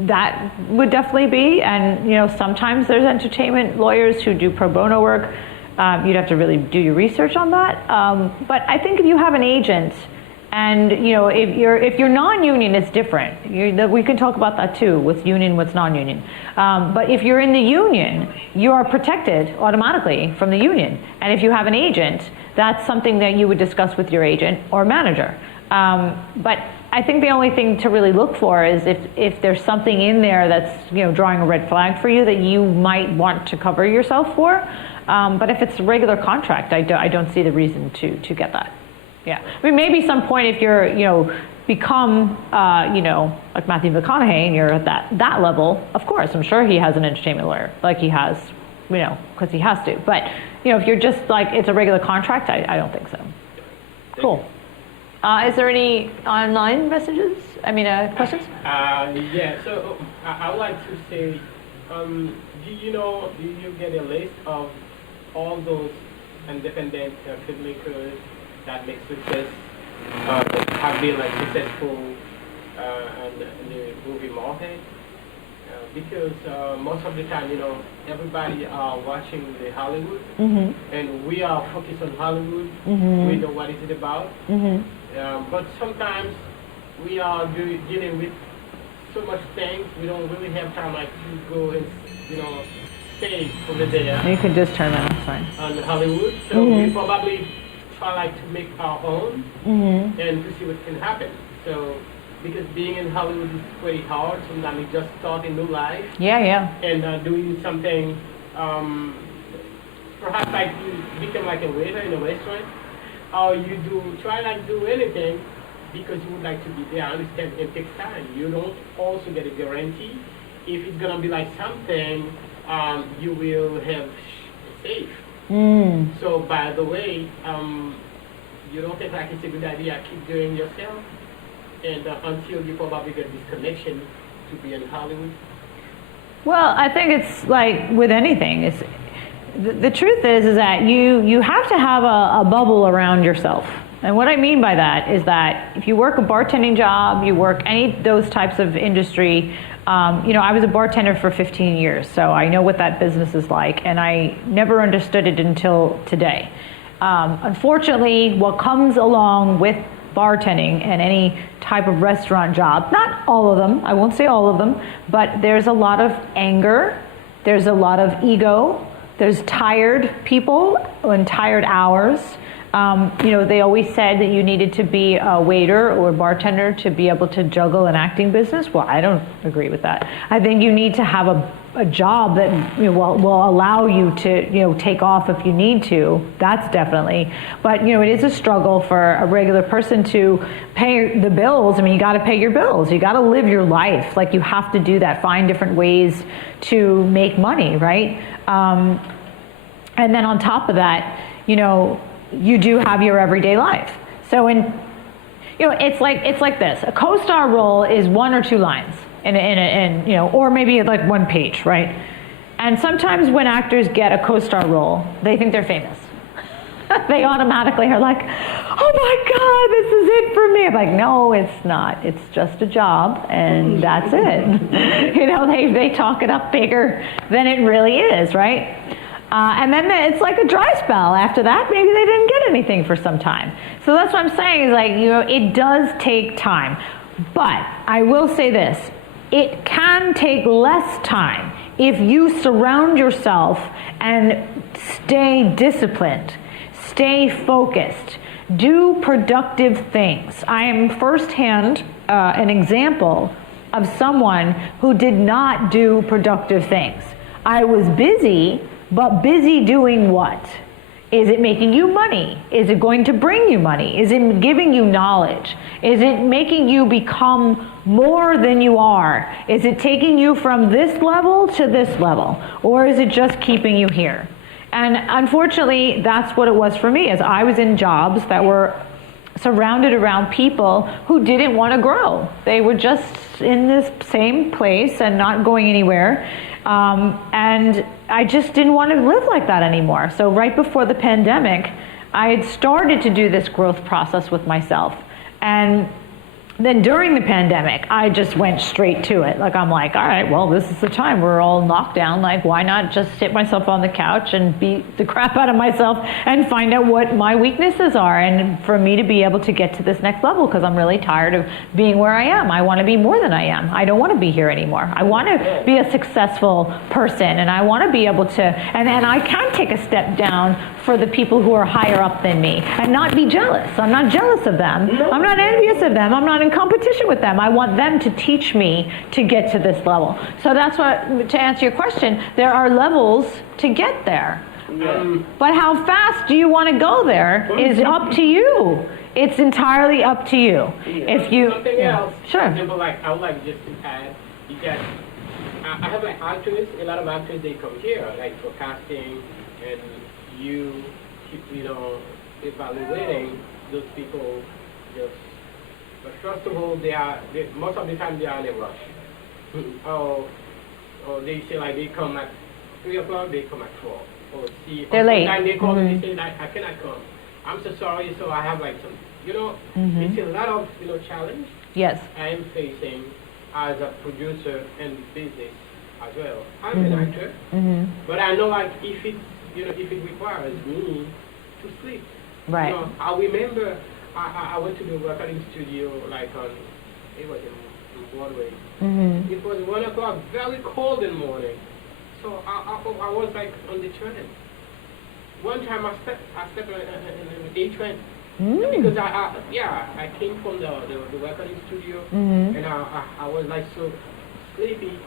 that would definitely be. And sometimes there's entertainment lawyers who do pro bono work. You'd have to really do your research on that. But I think if you have an agent, and if you're non-union, it's different. We can talk about that too, with union, what's non-union. But if you're in the union, you are protected automatically from the union. And if you have an agent, that's something that you would discuss with your agent or manager. But I think the only thing to really look for is if there's something in there that's drawing a red flag for you that you might want to cover yourself for. But if it's a regular contract, I don't see the reason to get that. Yeah, I mean, maybe some point if you're, become, like Matthew McConaughey and you're at that level, of course, I'm sure he has an entertainment lawyer, like he has, because he has to. But, if you're just like, it's a regular contract, I don't think so. Cool. Is there any online messages? Questions? Yeah, so I would like to say, do you get a list of all those independent filmmakers that make success, that have been like successful in the movie market? Because most of the time, everybody are watching the Hollywood, and we are focused on Hollywood. We know what it's about, but sometimes we are dealing with so much things. We don't really have time like to go and stay over there. You could just turn that on, fine. On Hollywood, so we probably try like to make our own and to see what can happen. So because being in Hollywood is pretty hard, sometimes you just start a new life. Yeah. And doing something, perhaps like you become like a waiter in a restaurant, or you try like do anything because you would like to be there. I understand it takes time. You don't also get a guarantee. If it's gonna be like something, you will have safe. So by the way, you don't think like it's a good idea keep doing yourself, and until you probably get this connection to be in Hollywood? Well, I think it's like with anything. The truth is that you have to have a bubble around yourself. And what I mean by that is that if you work a bartending job, you work any those types of industry, I was a bartender for 15 years, so I know what that business is like, and I never understood it until today. Unfortunately, what comes along with bartending and any type of restaurant job, not all of them, I won't say all of them, but there's a lot of anger, there's a lot of ego, there's tired people and tired hours. They always said that you needed to be a waiter or a bartender to be able to juggle an acting business. Well, I don't agree with that. I think you need to have a job that will allow you to take off if you need to. That's definitely. But it is a struggle for a regular person to pay the bills. I mean, you got to pay your bills. You got to live your life. Like, you have to do that. Find different ways to make money, right? And then on top of that, you do have your everyday life. So it's like this. A co-star role is 1 or 2 lines or maybe like 1 page, right? And sometimes when actors get a co-star role, they think they're famous. They automatically are like, oh my God, this is it for me. I'm like, no, it's not. It's just a job, and that's it. They talk it up bigger than it really is, right? And then it's like a dry spell. After that, maybe they didn't get anything for some time. So that's what I'm saying is like, it does take time. But I will say this, it can take less time if you surround yourself and stay disciplined, stay focused, do productive things. I am firsthand an example of someone who did not do productive things. I was busy, but busy doing what? Is it making you money? Is it going to bring you money? Is it giving you knowledge? Is it making you become more than you are? Is it taking you from this level to this level? Or is it just keeping you here? And unfortunately, that's what it was for me, as I was in jobs that were surrounded around people who didn't want to grow. They were just in this same place and not going anywhere. And I just didn't want to live like that anymore. So right before the pandemic, I had started to do this growth process with myself. And then during the pandemic, I just went straight to it. Like, I'm like, all right, well, this is the time. We're all knocked down. Like, why not just sit myself on the couch and beat the crap out of myself and find out what my weaknesses are, and for me to be able to get to this next level, because I'm really tired of being where I am. I want to be more than I am. I don't want to be here anymore. I want to be a successful person, and I want to be able to, and I can take a step down for the people who are higher up than me and not be jealous. I'm not jealous of them. I'm not envious of them. I'm not in competition with them. I want them to teach me to get to this level. So that's what, to answer your question, there are levels to get there. But how fast do you want to go there is up to you. It's entirely up to you. If you something else, sure. for example, like I would like just to add, because I have like actors, a lot of actors, they come here like for casting, and you know, evaluating those people. Just, but first of all, most of the time they are in a rush. Or they say like they come at 3 o'clock, they come at 12. Or see, They're late. They call me, they say like, I cannot come. I'm so sorry, so I have like some, it's a lot of, challenge Yes. I am facing as a producer and business as well. I'm an actor, but I know like if it requires me to sleep. Right. I remember I went to the recording studio like it was in Broadway. It was 1 o'clock, very cold in the morning. So I was like on the train. One time I stepped on a train. Because I came from the recording studio, and I was like so sleepy.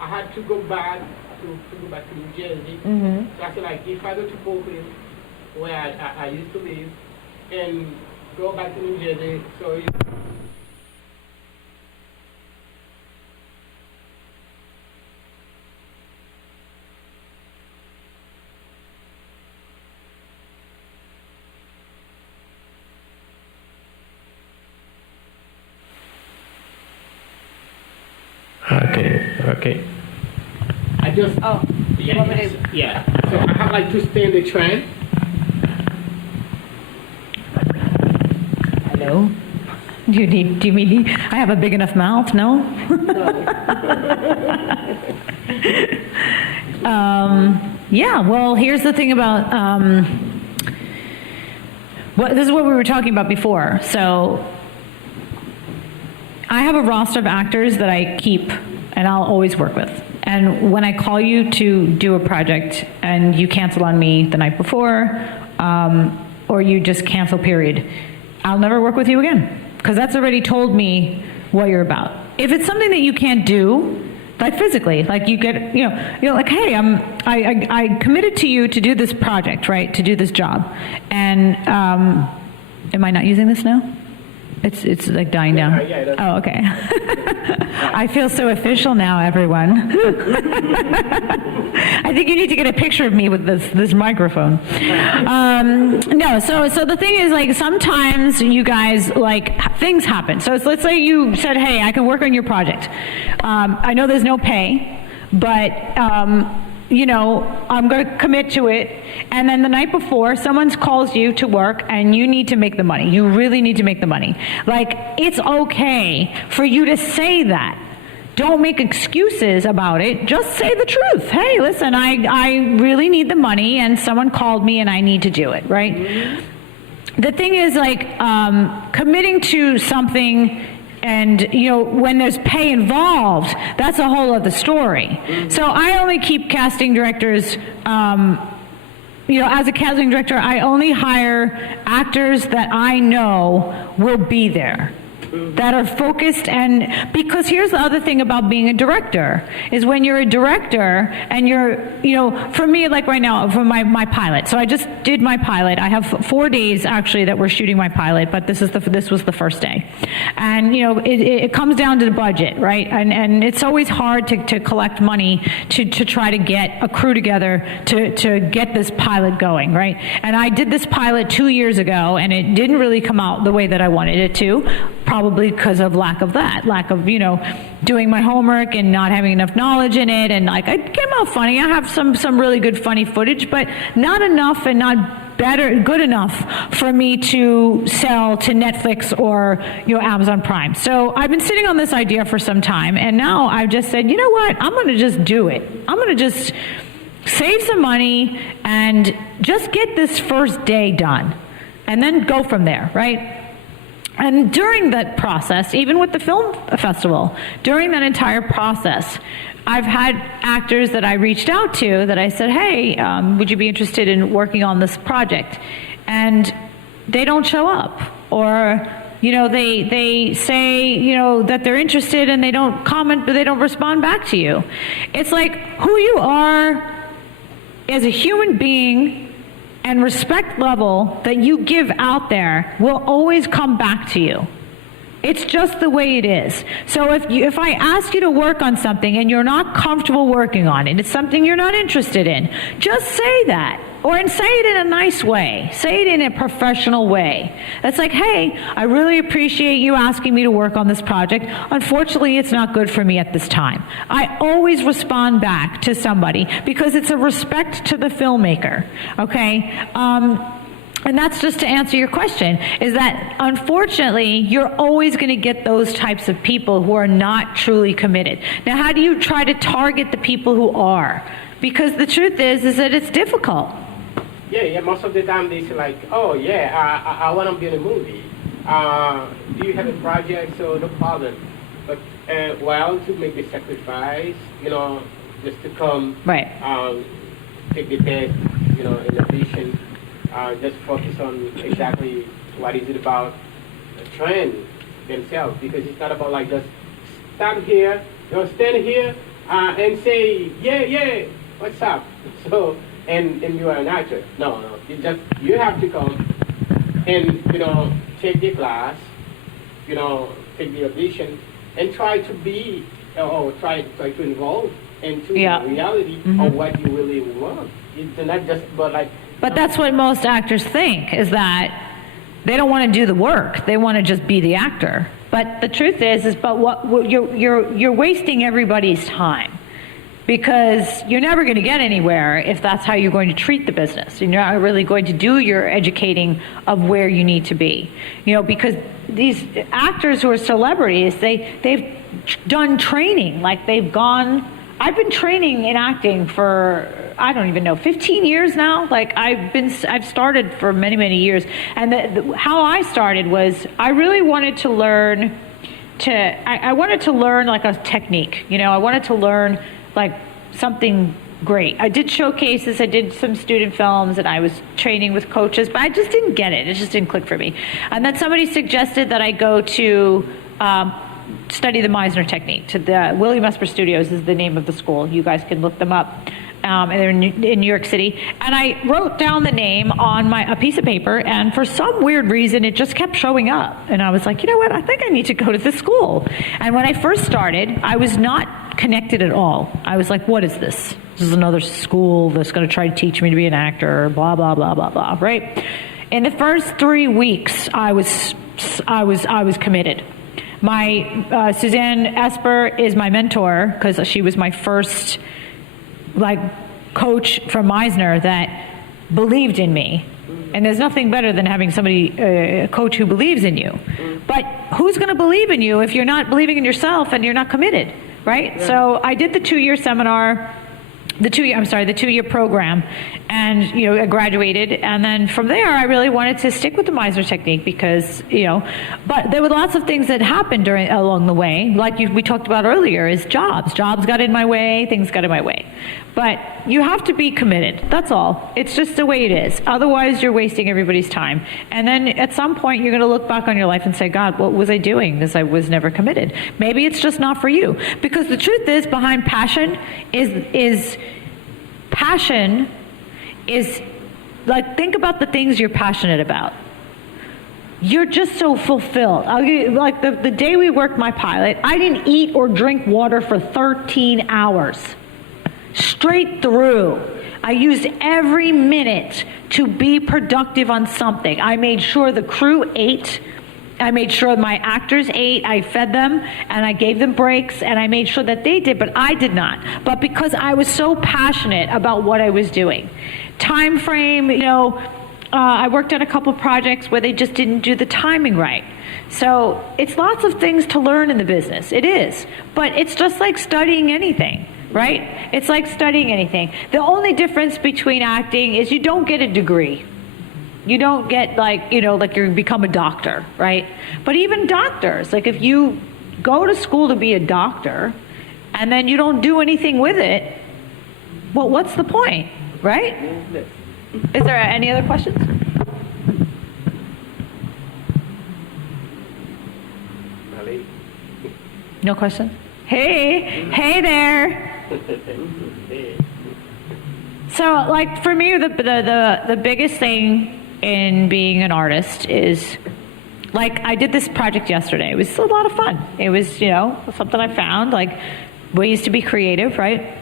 I had to go back to New Jersey. So I said like, if I go to Brooklyn, where I used to live, and go back to New Jersey, so Okay. I just yeah. So I have like to stay in the train. Hello? Do you mean I have a big enough mouth? No? Yeah, well, here's the thing about, this is what we were talking about before. So I have a roster of actors that I keep and I'll always work with. And when I call you to do a project and you cancel on me the night before, or you just cancel, period, I'll never work with you again, because that's already told me what you're about. If it's something that you can't do, like physically, like you get, you're like, hey, I committed to you to do this project, right, to do this job, and am I not using this now? It's like dying down. Oh, okay. I feel so official now, everyone. I think you need to get a picture of me with this microphone. No, so the thing is, like, sometimes you guys, like, things happen. So let's say you said, hey, I can work on your project. I know there's no pay, but I'm going to commit to it. And then the night before, someone calls you to work and you need to make the money. You really need to make the money. Like, it's okay for you to say that. Don't make excuses about it. Just say the truth. Hey, listen, I really need the money and someone called me and I need to do it, right? The thing is, like, committing to something when there's pay involved, that's a whole other story. So I only keep casting directors, as a casting director, I only hire actors that I know will be there, that are focused. And because here's the other thing about being a director is when you're a director and you're, for me, like right now, for my pilot. So I just did my pilot. I have 4 days actually that we're shooting my pilot, but this was the first day. And it comes down to the budget, right? And it's always hard to collect money to try to get a crew together to get this pilot going, right? And I did this pilot 2 years ago, and it didn't really come out the way that I wanted it to. Probably because of lack of doing my homework and not having enough knowledge in it, and it came out funny. I have some really good funny footage, but not enough and not good enough for me to sell to Netflix or Amazon Prime. So I've been sitting on this idea for some time, and now I've just said, you know what, I'm going to just do it. I'm going to just save some money and just get this first day done, and then go from there, right? And during that process, even with the film festival, during that entire process, I've had actors that I reached out to that I said, hey, would you be interested in working on this project? And they don't show up. Or, they say, that they're interested and they don't comment, but they don't respond back to you. It's like who you are as a human being and respect level that you give out there will always come back to you. It's just the way it is. So if I ask you to work on something and you're not comfortable working on it, it's something you're not interested in, just say that. And say it in a nice way. Say it in a professional way. That's like, hey, I really appreciate you asking me to work on this project. Unfortunately, it's not good for me at this time. I always respond back to somebody because it's a respect to the filmmaker, okay? And that's just to answer your question, is that unfortunately, you're always going to get those types of people who are not truly committed. Now, how do you try to target the people who are? Because the truth is that it's difficult. Yeah, most of the time they say like, oh yeah, I want to be in a movie. Do you have a project? So no problem. But to make the sacrifice, just to come, right. Take the test, in addition, just focus on exactly what is it about the trend themselves, because it's not about like just stand here, stand here and say, yeah, what's up? So, and you are an actor. No, you have to come and, take the class, take the audition and try to be, or try to involve into the reality of what you really want. It's not just about like. But that's what most actors think, is that they don't want to do the work. They want to just be the actor. But the truth is what you're wasting everybody's time, because you're never going to get anywhere if that's how you're going to treat the business. You're not really going to do your educating of where you need to be. Because these actors who are celebrities, they've done training, like they've gone. I've been training in acting for, I don't even know, 15 years now. Like I've started for many, many years. And how I started was I really wanted to learn I wanted to learn like a technique. I wanted to learn like something great. I did showcases, I did some student films, and I was training with coaches, but I just didn't get it. It just didn't click for me. And then somebody suggested that I go to study the Meisner Technique. To the William Esper Studios is the name of the school. You guys can look them up. And they're in New York City. And I wrote down the name on a piece of paper, and for some weird reason, it just kept showing up. And I was like, you know what? I think I need to go to this school. And when I first started, I was not connected at all. I was like, what is this? This is another school that's going to try to teach me to be an actor, blah, blah, blah, blah, blah, right? In the first 3 weeks, I was committed. My Suzanne Esper is my mentor, because she was my first coach from Meisner that believed in me. And there's nothing better than having somebody, a coach who believes in you. But who's going to believe in you if you're not believing in yourself and you're not committed, right? Yeah. So I did the 2-year seminar, the 2-year program, And, I graduated. And then from there, I really wanted to stick with the Meisner Technique because, but there were lots of things that happened along the way. Like we talked about earlier, is jobs. Jobs got in my way, things got in my way. But you have to be committed. That's all. It's just the way it is. Otherwise, you're wasting everybody's time. And then at some point, you're going to look back on your life and say, God, what was I doing? Because I was never committed. Maybe it's just not for you. Because the truth is, behind passion is like, think about the things you're passionate about. You're just so fulfilled. I'll give you, like the day we worked my pilot, I didn't eat or drink water for 13 hours. Straight through. I used every minute to be productive on something. I made sure the crew ate. I made sure my actors ate. I fed them, and I gave them breaks, and I made sure that they did, but I did not. But because I was so passionate about what I was doing. Time frame, I worked on a couple projects where they just didn't do the timing right. So it's lots of things to learn in the business. It is. But it's just like studying anything. Right? It's like studying anything. The only difference between acting is you don't get a degree. You don't get like you become a doctor, right? But even doctors, like if you go to school to be a doctor and then you don't do anything with it, well, what's the point, right? Is there any other questions? No questions? Hey there. So, like, for me, the biggest thing in being an artist is, like, I did this project yesterday. It was a lot of fun. It was, something I found, like, ways to be creative, right?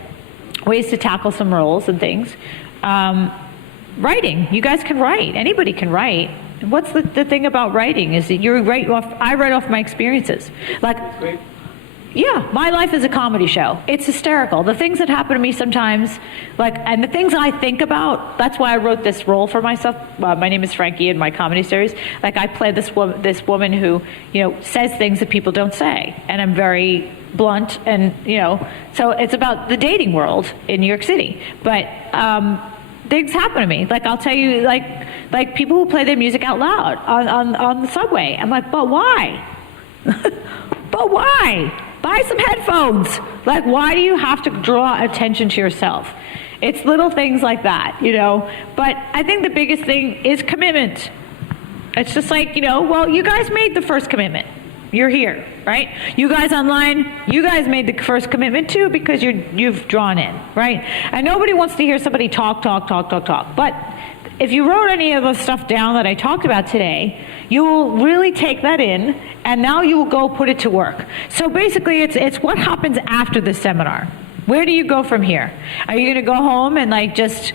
Ways to tackle some roles and things. Writing. You guys can write. Anybody can write. What's the thing about writing is that I write off my experiences. Like, yeah, my life is a comedy show. It's hysterical. The things that happen to me sometimes, and the things I think about, that's why I wrote this role for myself. My name is Frankie in my comedy series. Like, I play this woman who, says things that people don't say. And I'm very blunt and, so it's about the dating world in New York City. But things happen to me. Like, I'll tell you, like people who play their music out loud on the subway. I'm like, but why? But why? Buy some headphones. Like, why do you have to draw attention to yourself? It's little things like that, But I think the biggest thing is commitment. It's just like, well, you guys made the first commitment. You're here, right? You guys online, you guys made the first commitment too because you've drawn in, right? And nobody wants to hear somebody talk. But if you wrote any of the stuff down that I talked about today, you will really take that in, and now you will go put it to work. So basically, it's what happens after the seminar. Where do you go from here? Are you going to go home and just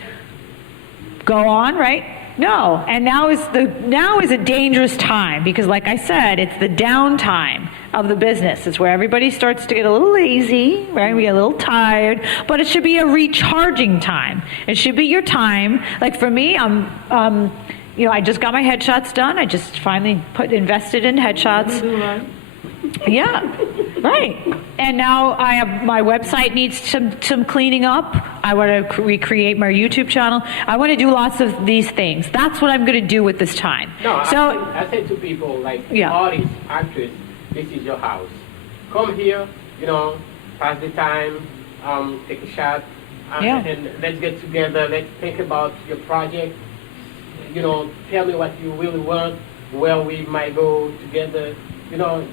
go on, right? No. And now is a dangerous time because, like I said, it's the downtime of the business. It's where everybody starts to get a little lazy, right? We get a little tired, but it should be a recharging time. It should be your time. Like for me, I just got my headshots done. I just finally invested in headshots. Yeah, right. And now I have my website needs some cleaning up. I want to recreate my YouTube channel. I want to do lots of these things. That's what I'm going to do with this time. No, so I say to people like yeah. artists, actors, this is your house. Come here, pass the time, take a shot, and let's get together. Let's think about your project. Tell me what you really want, where we might go together.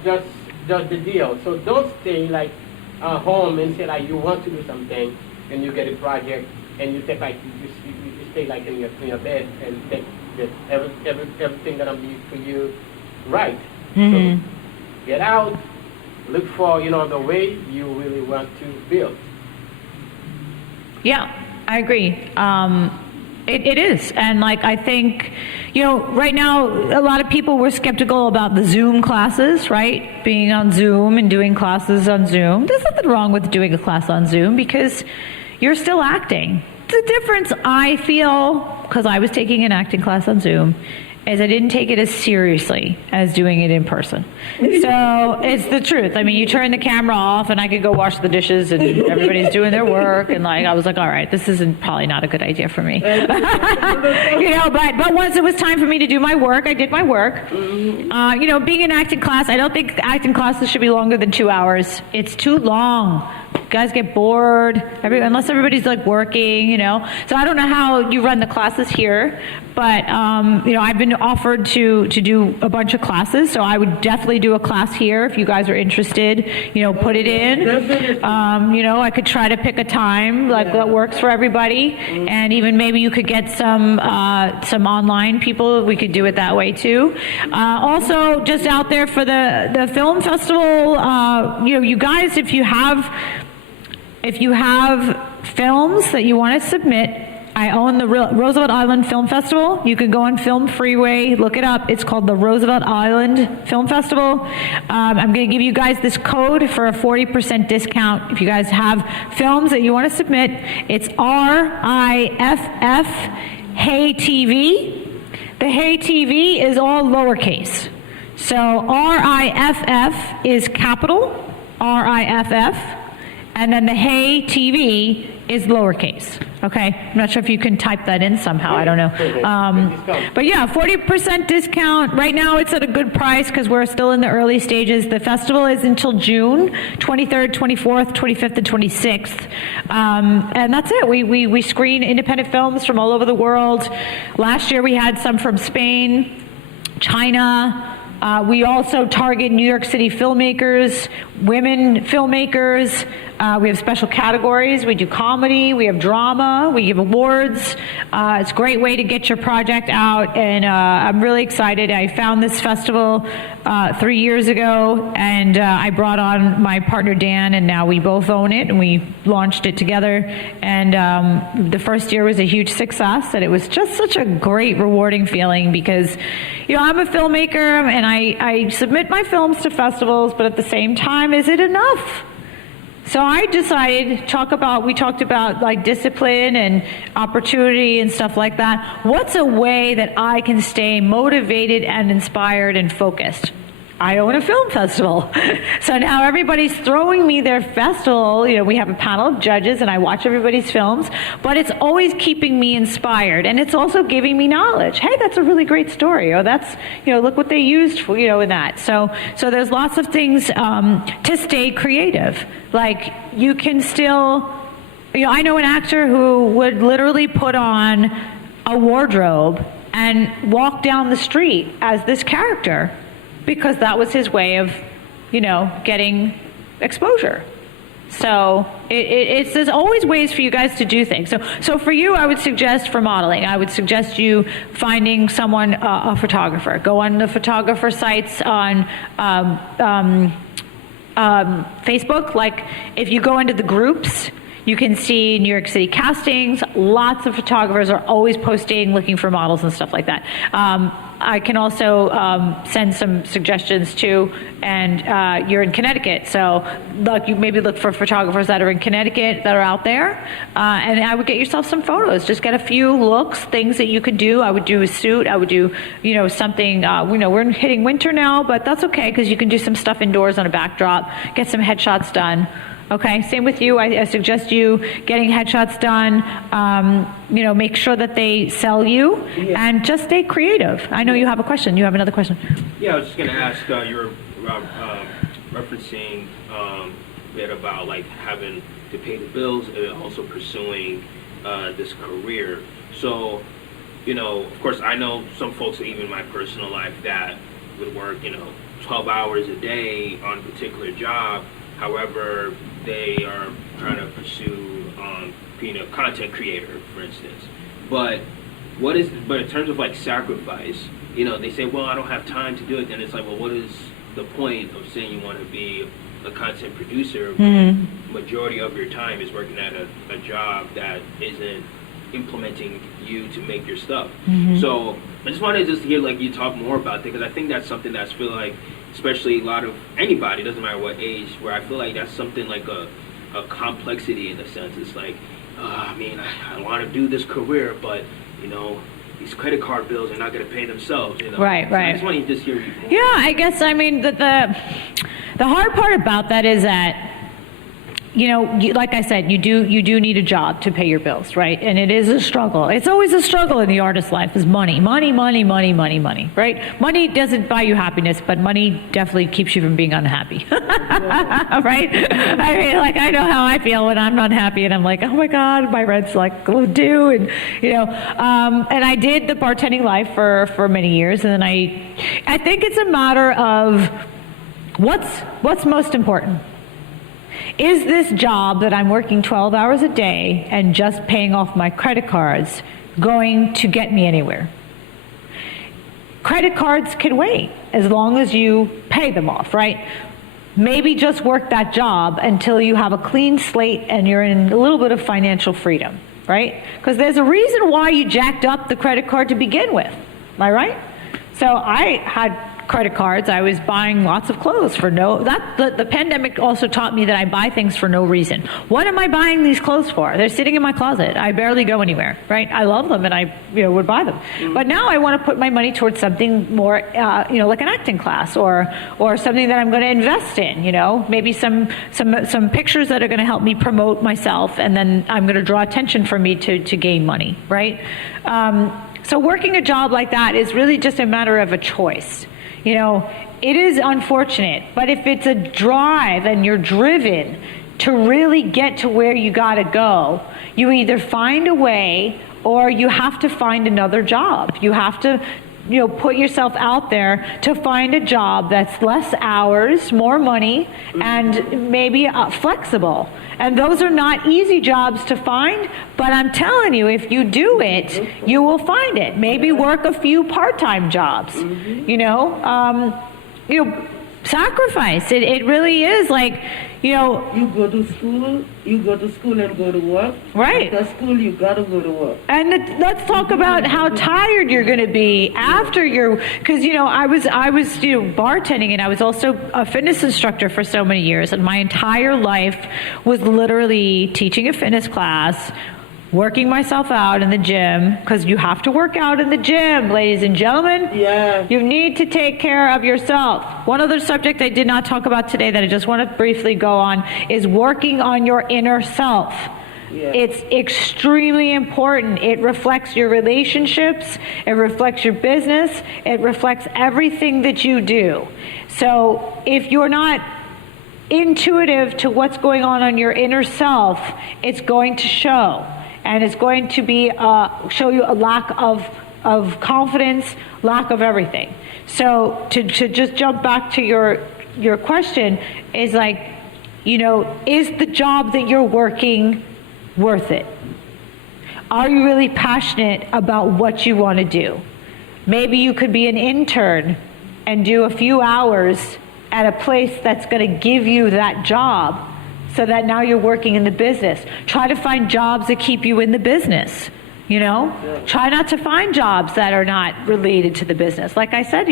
Just the deal. So don't stay home and say you want to do something and you get a project and you take you stay in your bed and think that everything gonna be for you right. Mm-hmm. So get out, look for the way you really want to build. Yeah, I agree. It is. And I think, right now, a lot of people were skeptical about the Zoom classes, right? Being on Zoom and doing classes on Zoom. There's nothing wrong with doing a class on Zoom because you're still acting. The difference I feel, because I was taking an acting class on Zoom, is I didn't take it as seriously as doing it in person. So it's the truth. I mean, you turn the camera off and I could go wash the dishes and everybody's doing their work, and like I was like, all right, this isn't probably not a good idea for me. You know, but once it was time for me to do my work, I did my work. You know, being an acting class, I don't think acting classes should be longer than 2 hours. It's too long. Guys get bored, unless everybody's like working, you know. So I don't know how you run the classes here, but you know, I've been offered to do a bunch of classes, so I would definitely do a class here if you guys are interested. You know, put it in. You know, I could try to pick a time like that works for everybody, and even maybe you could get some online people. We could do it that way too. Also, just out there for the film festival, you know, you guys, if you have films that you want to submit, I own the Roosevelt Island Film Festival. You can go on Film Freeway, look it up. It's called the Roosevelt Island Film Festival. I'm going to give you guys this code for a 40% discount. If you guys have films that you want to submit, it's RIFF Hey TV. The Hey TV is all lowercase. So RIFF is capital, RIFF. And then the Hey TV is lowercase. Okay, I'm not sure if you can type that in somehow. I don't know. But yeah, 40% discount. Right now it's at a good price because we're still in the early stages. The festival is until June 23rd, 24th, 25th, and 26th. And that's it. We screen independent films from all over the world. Last year we had some from Spain, China. We also target New York City filmmakers, women filmmakers. We have special categories. We do comedy. We have drama. We give awards. It's a great way to get your project out, and I'm really excited. I found this festival 3 years ago, and I brought on my partner Dan, and now we both own it, and we launched it together. And the first year was a huge success, and it was just such a great, rewarding feeling because, you know, I'm a filmmaker, and I submit my films to festivals, but at the same time, is it enough? So I decided, we talked about like discipline and opportunity and stuff like that. What's a way that I can stay motivated and inspired and focused? I own a film festival. So now everybody's throwing me their festival. You know, we have a panel of judges and I watch everybody's films, but it's always keeping me inspired. And it's also giving me knowledge. Hey, that's a really great story. Or that's, you know, look what they used for, you know, in that. So there's lots of things to stay creative. Like you can still, you know, I know an actor who would literally put on a wardrobe and walk down the street as this character, because that was his way of, you know, getting exposure. So there's always ways for you guys to do things. So for you, I would suggest for modeling, I would suggest you finding someone, a photographer. Go on the photographer sites on Facebook. Like if you go into the groups, you can see New York City castings. Lots of photographers are always posting, looking for models and stuff like that. I can also send some suggestions too, and you're in Connecticut, so you maybe look for photographers that are in Connecticut that are out there, and I would get yourself some photos. Just get a few looks, things that you could do. I would do a suit. I would do, you know, something. You know, we're hitting winter now, but that's okay because you can do some stuff indoors on a backdrop. Get some headshots done. Okay, same with you. I suggest you getting headshots done. You know, make sure that they sell you, and just stay creative. I know you have a question. You have another question. Yeah, I was just going to ask. You were referencing a bit about like having to pay the bills and also pursuing this career. So, you know, of course, I know some folks, even in my personal life, that would work, you know, 12 hours a day on a particular job. However, they are trying to pursue being a content creator, for instance. But in terms of like sacrifice, you know, they say, well, I don't have time to do it. Then it's like, well, what is the point of saying you want to be a content producer when majority of your time is working at a job that isn't implementing you to make your stuff? So I just wanted to hear like you talk more about that, because I think that's something that's feel like, especially a lot of anybody, doesn't matter what age, where I feel like that's something like a complexity in a sense. It's like, I mean, I want to do this career, but, you know, these credit card bills are not going to pay themselves, you know. Right, So I right. just want to just hear you. Yeah, I guess, I mean, the hard part about that is that, you know, like I said, you do need a job to pay your bills, right? And it is a struggle. It's always a struggle in the artist's life is money, right? Money doesn't buy you happiness, but money definitely keeps you from being unhappy, right? I mean, like, I know how I feel when I'm not happy and I'm like, oh my God, my rent's like due, and, you know, and I did the bartending life for many years, and then I think it's a matter of what's most important. Is this job that I'm working 12 hours a day and just paying off my credit cards going to get me anywhere? Credit cards can wait as long as you pay them off, right? Maybe just work that job until you have a clean slate and you're in a little bit of financial freedom, right? Because there's a reason why you jacked up the credit card to begin with. Am I right? So I had credit cards. I was buying lots of clothes for the pandemic also taught me that I buy things for no reason. What am I buying these clothes for? They're sitting in my closet. I barely go anywhere, right? I love them and I would buy them. But now I want to put my money towards something more, like an acting class or something that I'm going to invest in, maybe some pictures that are going to help me promote myself, and then I'm going to draw attention for me to gain money, right? So working a job like that is really just a matter of a choice. It is unfortunate, but if it's a drive and you're driven to really get to where you got to go, you either find a way or you have to find another job. You have to, put yourself out there to find a job that's less hours, more money, and maybe flexible. And those are not easy jobs to find, but I'm telling you, if you do it, you will find it. Maybe work a few part-time jobs, sacrifice. It really is like, You go to school and go to work. Right. After school, you got to go to work. And let's talk about how tired you're going to be after because I was bartending, and I was also a fitness instructor for so many years, and my entire life was literally teaching a fitness class, working myself out in the gym, because you have to work out in the gym, ladies and gentlemen. Yeah. You need to take care of yourself. One other subject I did not talk about today that I just want to briefly go on is working on your inner self. Yeah. It's extremely important. It reflects your relationships, it reflects your business, it reflects everything that you do. So if you're not intuitive to what's going on your inner self, it's going to show. And it's going to be show you a lack of confidence, lack of everything. So to just jump back to your question is like, is the job that you're working worth it? Are you really passionate about what you want to do? Maybe you could be an intern and do a few hours at a place that's going to give you that job, so that now you're working in the business. Try to find jobs that keep you in the business, Try not to find jobs that are not related to the business. Like I said,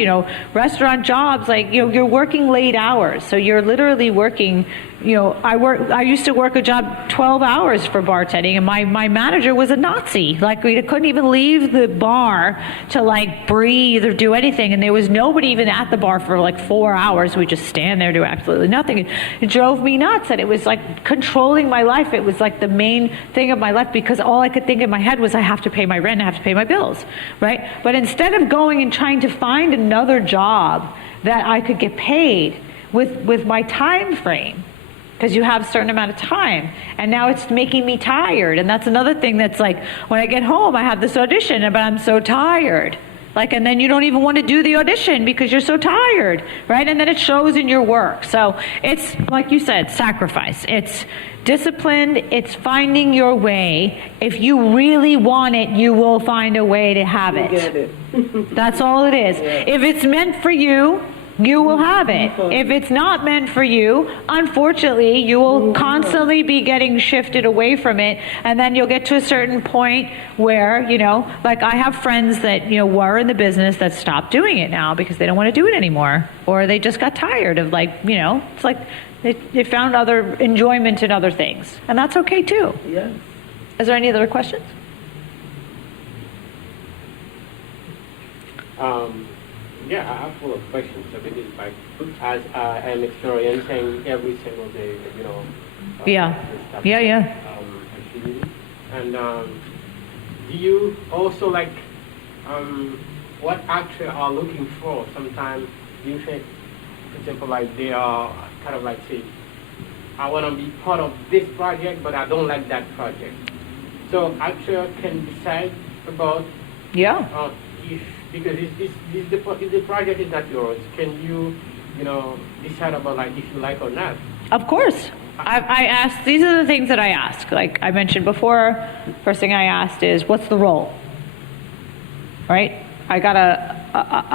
restaurant jobs, like, you're working late hours. So you're literally working, I used to work a job 12 hours for bartending, and my manager was a Nazi. Like, we couldn't even leave the bar to like breathe or do anything. And there was nobody even at the bar for like 4 hours. We just stand there, do absolutely nothing. It drove me nuts. And it was like controlling my life. It was like the main thing of my life, because all I could think in my head was, I have to pay my rent, I have to pay my bills, right? But instead of going and trying to find another job that I could get paid with my time frame, because you have a certain amount of time, and now it's making me tired. And that's another thing that's like, when I get home, I have this audition, but I'm so tired. Like, and then you don't even want to do the audition because you're so tired, right? And then it shows in your work. So it's, like you said, sacrifice. It's disciplined. It's finding your way. If you really want it, you will find a way to have it. Get it. That's all it is. Yeah. If it's meant for you, you will have it. If it's not meant for you, unfortunately, you will constantly be getting shifted away from it, and then you'll get to a certain point where, like I have friends that, were in the business that stopped doing it now because they don't want to do it anymore, or they just got tired of it's like they found other enjoyment in other things, and that's okay too. Yeah. Is there any other questions? Yeah, I have full of questions. So because like, as I am experiencing every single day, you know. Yeah. this type Yeah, of, yeah. activity. And do you also like what actors are looking for? Sometimes do you think, for example, like they are kind of like say, I want to be part of this project, but I don't like that project. So actor can decide about Yeah. if because if the project is not yours, can you decide about like if you like or not? Of course. I asked, these are the things that I ask. Like I mentioned before, first thing I asked is, what's the role? Right? I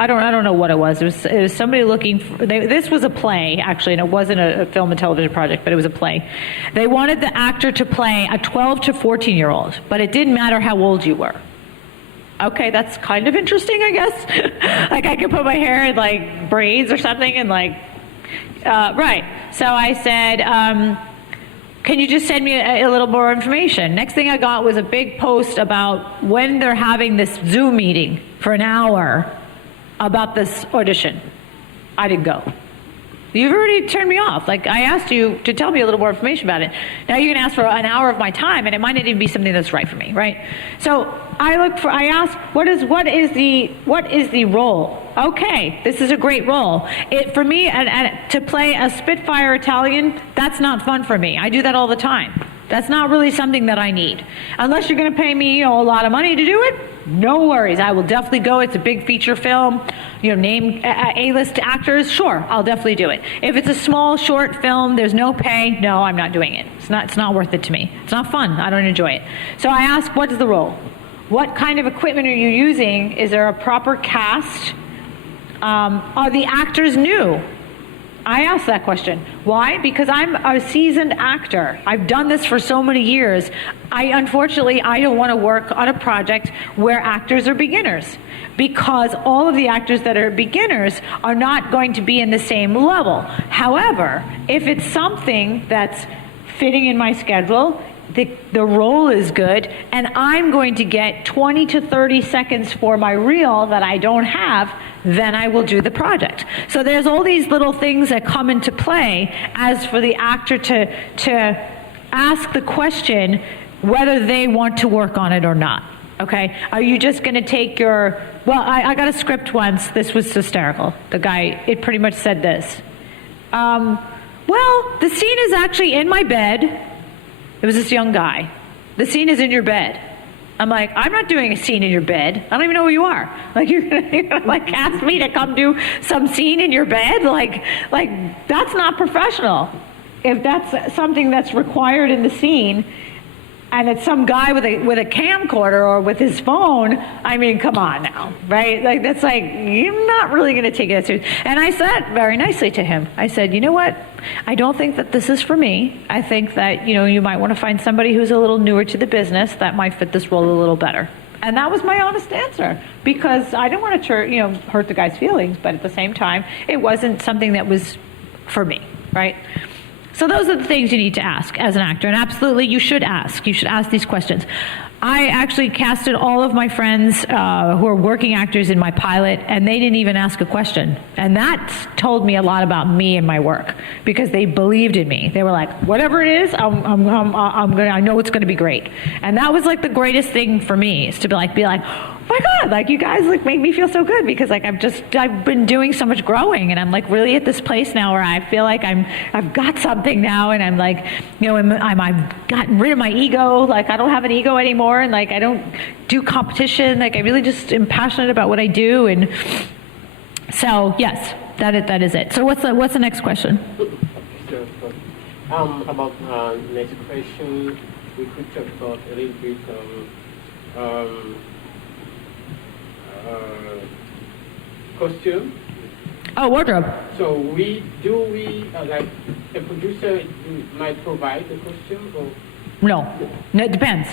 don't know what it was. It was somebody looking for, this was a play, actually, and it wasn't a film and television project, but it was a play. They wanted the actor to play a 12 to 14-year-old, but it didn't matter how old you were. Okay, that's kind of interesting, I guess. Like I could put my hair in like braids or something and like, right. So I said, can you just send me a little more information? Next thing I got was a big post about when they're having this Zoom meeting for an hour about this audition. I didn't go. You've already turned me off. Like I asked you to tell me a little more information about it. Now you're going to ask for an hour of my time, and it might not even be something that's right for me, right? So I asked, what is the role? Okay, this is a great role. For me, and to play a Spitfire Italian, that's not fun for me. I do that all the time. That's not really something that I need. Unless you're going to pay me, a lot of money to do it, no worries. I will definitely go. It's a big feature film. Name A-list actors. Sure, I'll definitely do it. If it's a small, short film, there's no pay. No, I'm not doing it. It's not worth it to me. It's not fun. I don't enjoy it. So I ask, what is the role? What kind of equipment are you using? Is there a proper cast? Are the actors new? I asked that question. Why? Because I'm a seasoned actor. I've done this for so many years. Unfortunately, I don't want to work on a project where actors are beginners, because all of the actors that are beginners are not going to be in the same level. However, if it's something that's fitting in my schedule, the role is good, and I'm going to get 20 to 30 seconds for my reel that I don't have, then I will do the project. So there's all these little things that come into play as for the actor to ask the question whether they want to work on it or not. Okay? Are you just going to take I got a script once. This was hysterical. The guy, it pretty much said this. The scene is actually in my bed. It was this young guy. The scene is in your bed. I'm like, I'm not doing a scene in your bed. I don't even know who you are. Like you're gonna like ask me to come do some scene in your bed? Like that's not professional. If that's something that's required in the scene, and it's some guy with a camcorder or with his phone, I mean, come on now, right? Like that's like, you're not really going to take it serious. And I said very nicely to him, I said, you know what? I don't think that this is for me. I think that, you might want to find somebody who's a little newer to the business that might fit this role a little better. And that was my honest answer, because I didn't want to, hurt the guy's feelings, but at the same time, it wasn't something that was for me, right? So those are the things you need to ask as an actor, and absolutely you should ask. You should ask these questions. I actually casted all of my friends who are working actors in my pilot, and they didn't even ask a question. And that told me a lot about me and my work, because they believed in me. They were like, whatever it is, I know it's going to be great. And that was like the greatest thing for me, is to be like, oh my God, like you guys like make me feel so good, because like I've been doing so much growing, and I'm like really at this place now where I feel like I've got something now, and I'm like, I've gotten rid of my ego. Like I don't have an ego anymore. And like I don't do competition. Like I really just am passionate about what I do. And so yes, that is it. So what's the next question? About next question, we could talk about a little bit costume. Oh, wardrobe. So we like a producer might provide the costume, or No, it depends.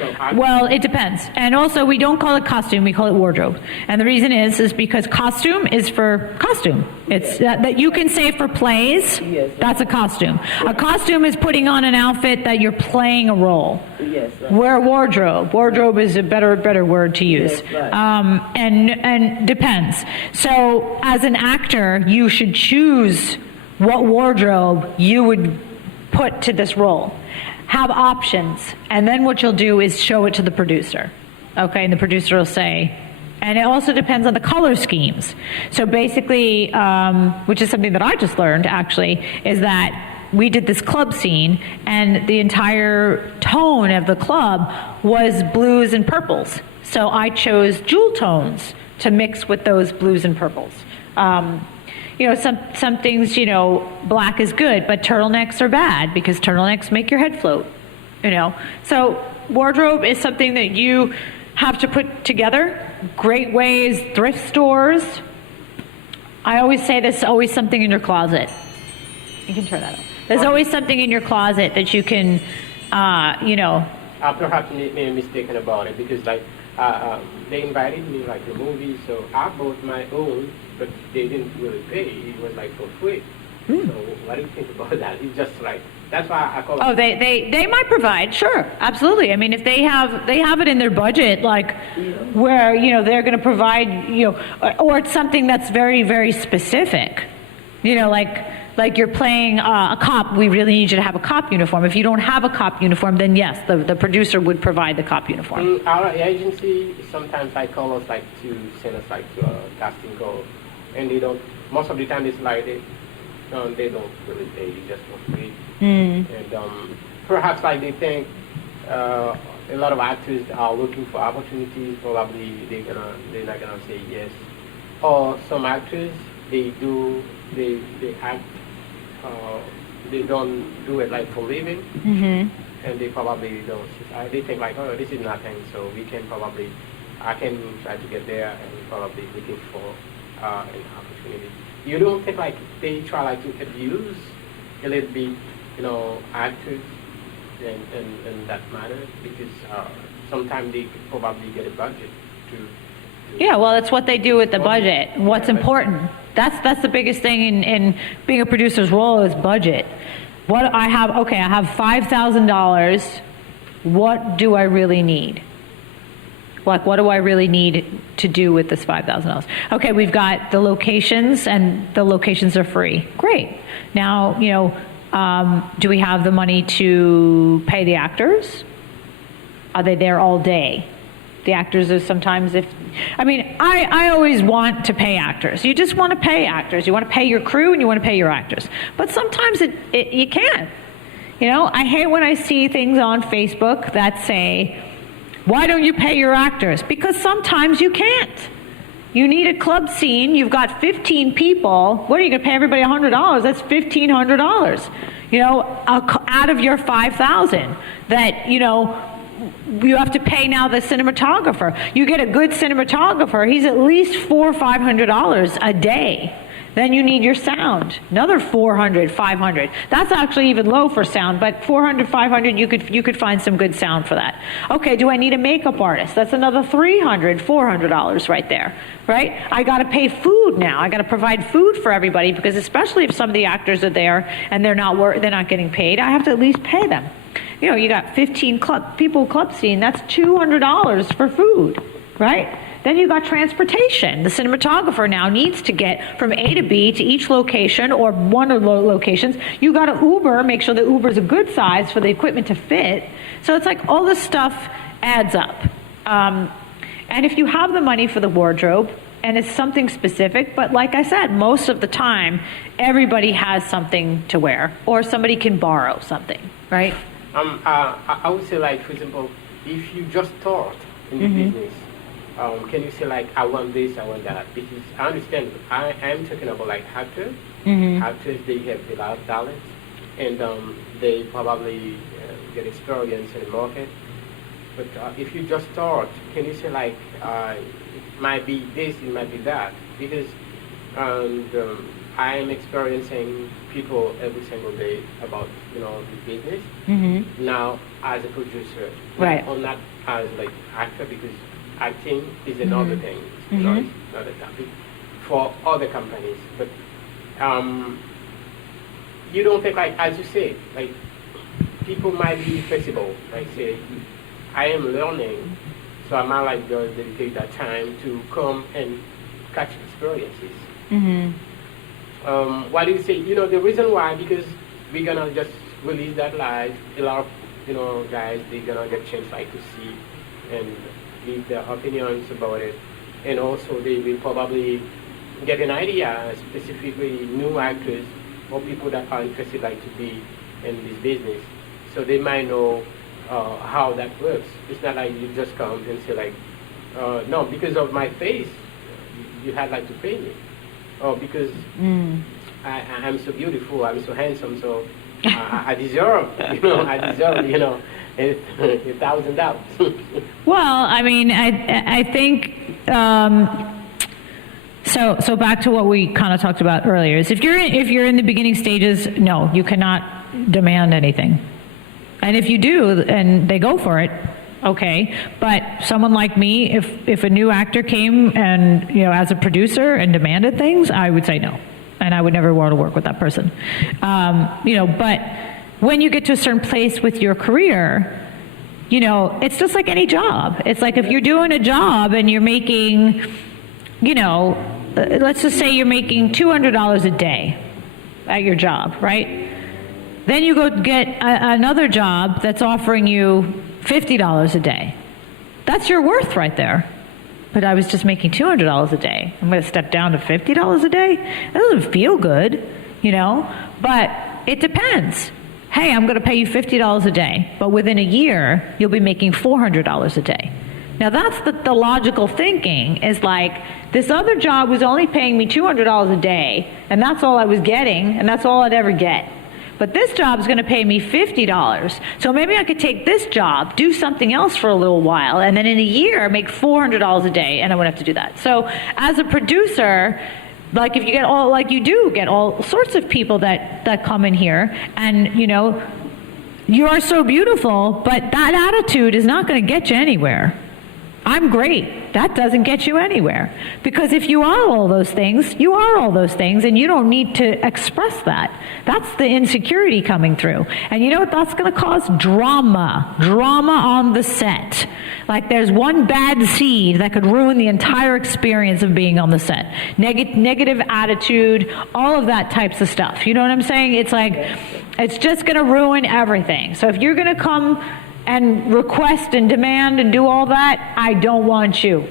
Okay. Well, it depends. And also, we don't call it costume, we call it wardrobe. And the reason is because costume is for costume. It's that you can say for plays, Yes. that's a costume. A costume is putting on an outfit that you're playing a role. Yes. Right. Where wardrobe is a better word to use. Yes, right. And depends. So as an actor, you should choose what wardrobe you would put to this role. Have options, and then what you'll do is show it to the producer. Okay, and the producer will say, and it also depends on the color schemes. So basically, which is something that I just learned actually, is that we did this club scene, and the entire tone of the club was blues and purples. So I chose jewel tones to mix with those blues and purples. You know, some things, you know, black is good, but turtlenecks are bad because turtlenecks make your head float, you know. So wardrobe is something that you have to put together. Great ways, thrift stores. I always say there's always something in your closet. You can turn that on. There's always something in your closet that you can, you know. I perhaps made mistaken about it because like they invited me like the movie, so I bought my own, but they didn't really pay. It was like for free. So what do you think about that? It's just like that's why I call. Oh, they might provide, sure, absolutely. I mean, if they have it in their budget, like where you know they're going to provide, you know, or it's something that's very very specific, you know, like you're playing a cop. We really need you to have a cop uniform. If you don't have a cop uniform, then yes, the producer would provide the cop uniform. In our agency, sometimes I call us like to send us like to a casting call, and they don't. Most of the time, it's like they don't really pay. They just for free. And perhaps like they think a lot of actors are looking for opportunities. Probably they're not gonna say yes. Or some actors they act. They don't do it like for living, and they probably don't. They think like, oh, this is nothing, so I can try to get there and probably looking for an opportunity. You don't think like they try like to abuse a little bit, you know, actors and that matter because sometimes they could probably get a budget to. Yeah, well, that's what they do with the budget. What's important. That's the biggest thing in being a producer's role is budget. What I have, okay, I have $5,000. What do I really need? Like, what do I really need to do with this $5,000? Okay, we've got the locations, and the locations are free. Great. Now, you know, do we have the money to pay the actors? Are they there all day? The actors are sometimes I always want to pay actors. You just want to pay actors. You want to pay your crew and you want to pay your actors. But sometimes you can't. You know, I hate when I see things on Facebook that say, why don't you pay your actors? Because sometimes you can't. You need a club scene. You've got 15 people. What are you going to pay everybody $100? That's $1,500. You know, out of your $5,000 that, you know, you have to pay now the cinematographer. You get a good cinematographer, he's at least $400 or $500 a day. Then you need your sound, another $400, $500. That's actually even low for sound, but $400, $500, you could find some good sound for that. Okay, do I need a makeup artist? That's another $300, $400 right there, right? I got to pay food now. I got to provide food for everybody because especially if some of the actors are there and they're not getting paid, I have to at least pay them. You know, you got 15 club scene, that's $200 for food, right? Then you got transportation. The cinematographer now needs to get from A to B to each location or one of the locations. You got to Uber, make sure the Uber is a good size for the equipment to fit. So it's like all this stuff adds up. And if you have the money for the wardrobe, and it's something specific, but like I said, most of the time, everybody has something to wear, or somebody can borrow something, right? I would say like, for example, if you just start in the business, can you say like, I want this, I want that? Because I understand, I am talking about like actors. Actors, they have a lot of talent, and they probably get experience in the market. But if you just start, can you say like, it might be this, it might be that? Because I am experiencing people every single day about, you know, the business. Now, as a producer, Right. or not as like actor, because acting is another thing. It's not a topic for other companies. But you don't think, like, as you say, like, people might be flexible. Like, say, I am learning, so I might like just dedicate that time to come and catch experiences. What do you say? You know, the reason why, because we're gonna just release that live. A lot of, you know, guys, they're gonna get a chance like to see and give their opinions about it, and also they will probably get an idea, specifically new actors or people that are interested like to be in this business, so they might know how that works. It's not like you just come and say like, no, because of my face, you had like to pay me, or because I'm so beautiful, I'm so handsome, so I deserve, you know, $1,000. Well, I mean, I think, so back to what we kind of talked about earlier, is if you're in the beginning stages, no, you cannot demand anything. And if you do, and they go for it, okay. But someone like me, if a new actor came and, you know, as a producer and demanded things, I would say no. And I would never want to work with that person. You know, but when you get to a certain place with your career, you know, it's just like any job. It's like if you're doing a job and you're making, you know, let's just say you're making $200 a day at your job, right? Then you go get another job that's offering you $50 a day. That's your worth right there. But I was just making $200 a day. I'm going to step down to $50 a day? That doesn't feel good, you know? But it depends. Hey, I'm going to pay you $50 a day, but within a year, you'll be making $400 a day. Now that's the logical thinking, is like, this other job was only paying me $200 a day, and that's all I was getting, and that's all I'd ever get. But this job is going to pay me $50. So maybe I could take this job, do something else for a little while, and then in a year make $400 a day, and I wouldn't have to do that. So as a producer, like if you get all, like you do get all sorts of people that come in here, and you know, you are so beautiful, but that attitude is not going to get you anywhere. I'm great. That doesn't get you anywhere. Because if you are all those things, you are all those things, and you don't need to express that. That's the insecurity coming through. And you know what that's going to cause? Drama. Drama on the set. Like there's one bad seed that could ruin the entire experience of being on the set. Negative attitude, all of that types of stuff. You know what I'm saying? It's like, it's just going to ruin everything. So if you're going to come and request and demand and do all that, I don't want you.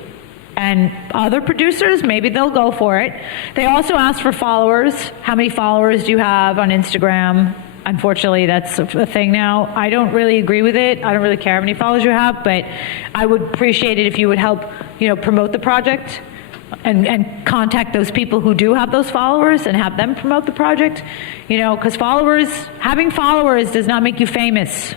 And other producers, maybe they'll go for it. They also ask for followers. How many followers do you have on Instagram? Unfortunately, that's a thing now. I don't really agree with it. I don't really care how many followers you have, but I would appreciate it if you would help, you know, promote the project and contact those people who do have those followers and have them promote the project. You know, because having followers does not make you famous.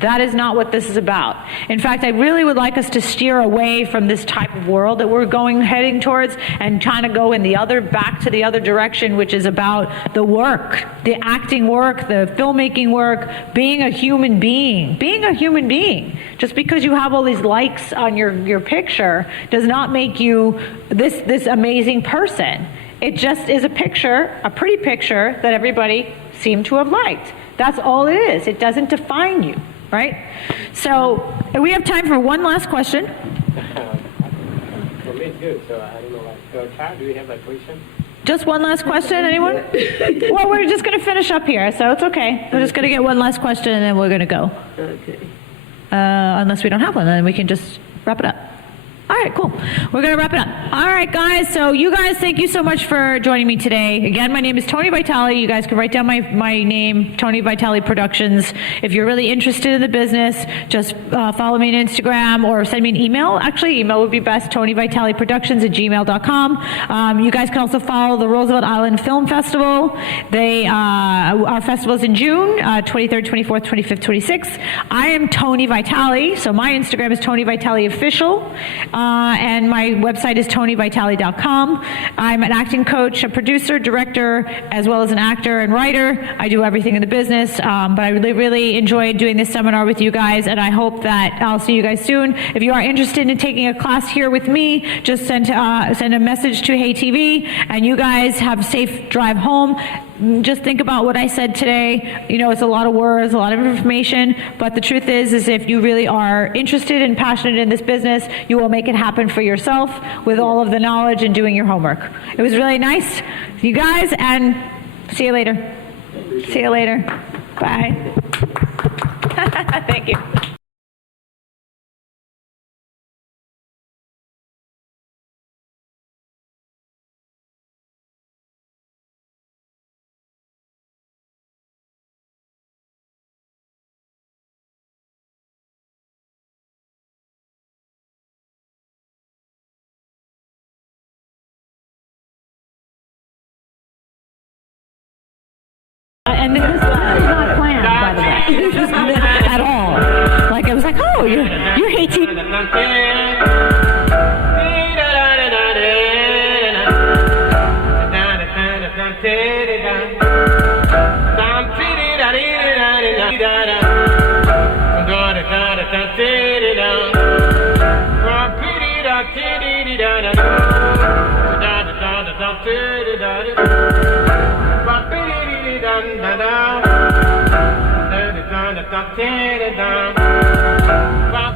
That is not what this is about. In fact, I really would like us to steer away from this type of world that we're heading towards, and trying to go in back to the other direction, which is about the work, the acting work, the filmmaking work, being a human being. Being a human being. Just because you have all these likes on your picture does not make you this amazing person. It just is a picture, a pretty picture that everybody seemed to have liked. That's all it is. It doesn't define you. Right? So we have time for one last question. For me, it's good. So I don't know. Chad, do we have a question? Just one last question, anyone? Well, we're just going to finish up here, so it's okay. We're just going to get one last question, and then we're going to go. Okay. Unless we don't have one, then we can just wrap it up. All right, cool. We're going to wrap it up. All right, guys. So you guys, thank you so much for joining me today. Again, my name is Toni Vitale. You guys can write down my name, Toni Vitale Productions. If you're really interested in the business, just follow me on Instagram or send me an email. Actually, email would be best, ToniVitaleProductions@gmail.com. You guys can also follow the Roosevelt Island Film Festival. Our festival is in June, 23rd, 24th, 25th, 26th. I am Toni Vitale, so my Instagram is Toni Vitale Official. And and my website is ToniVitale.com. I'm an acting coach, a producer, director, as well as an actor and writer. I do everything in the business, but I really enjoyed doing this seminar with you guys, and I hope that I'll see you guys soon. If you are interested in taking a class here with me, just send a message to Hey TV, and you guys have a safe drive home. Just think about what I said today. You know, it's a lot of words, a lot of information, but the truth is if you really are interested and passionate in this business, you will make it happen for yourself with all of the knowledge and doing your homework. It was really nice, you guys, and see you later. See you later. Bye. Thank you. And this is not planned, by the way. This is not at all. Like, I was like, oh, you're hating.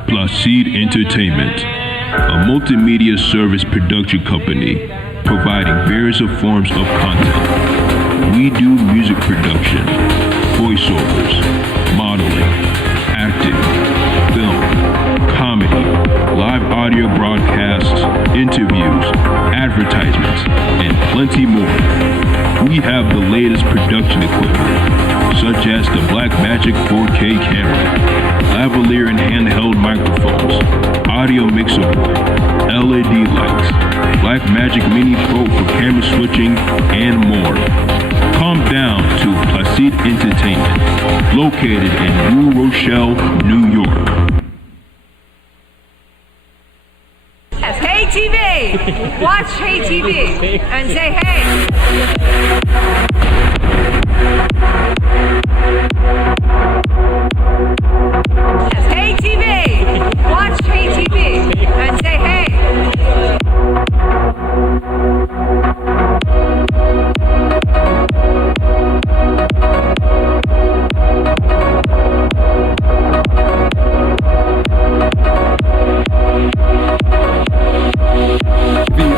Placide Entertainment, a multimedia service production company providing various forms of content. We do music production, voiceovers, modeling, acting, film, comedy, live audio broadcasts, interviews, advertisements, and plenty more. We have the latest production equipment, such as the Blackmagic 4K camera, lavalier and handheld microphones, audio mixer board, LED lights, Blackmagic Mini Pro for camera switching, and more. Come down to Placide Entertainment, located in New Rochelle, New York. Hey TV! Watch Hey TV and say hey! Hey TV! Watch Hey TV and say hey!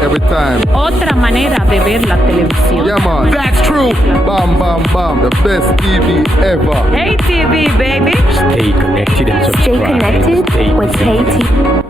Every time. Otra manera de ver la televisión. Yeah, man. That's true. Bam, bam, bam. The best TV ever. Hey TV, baby. Stay connected and subscribe. Stay connected with Hey TV.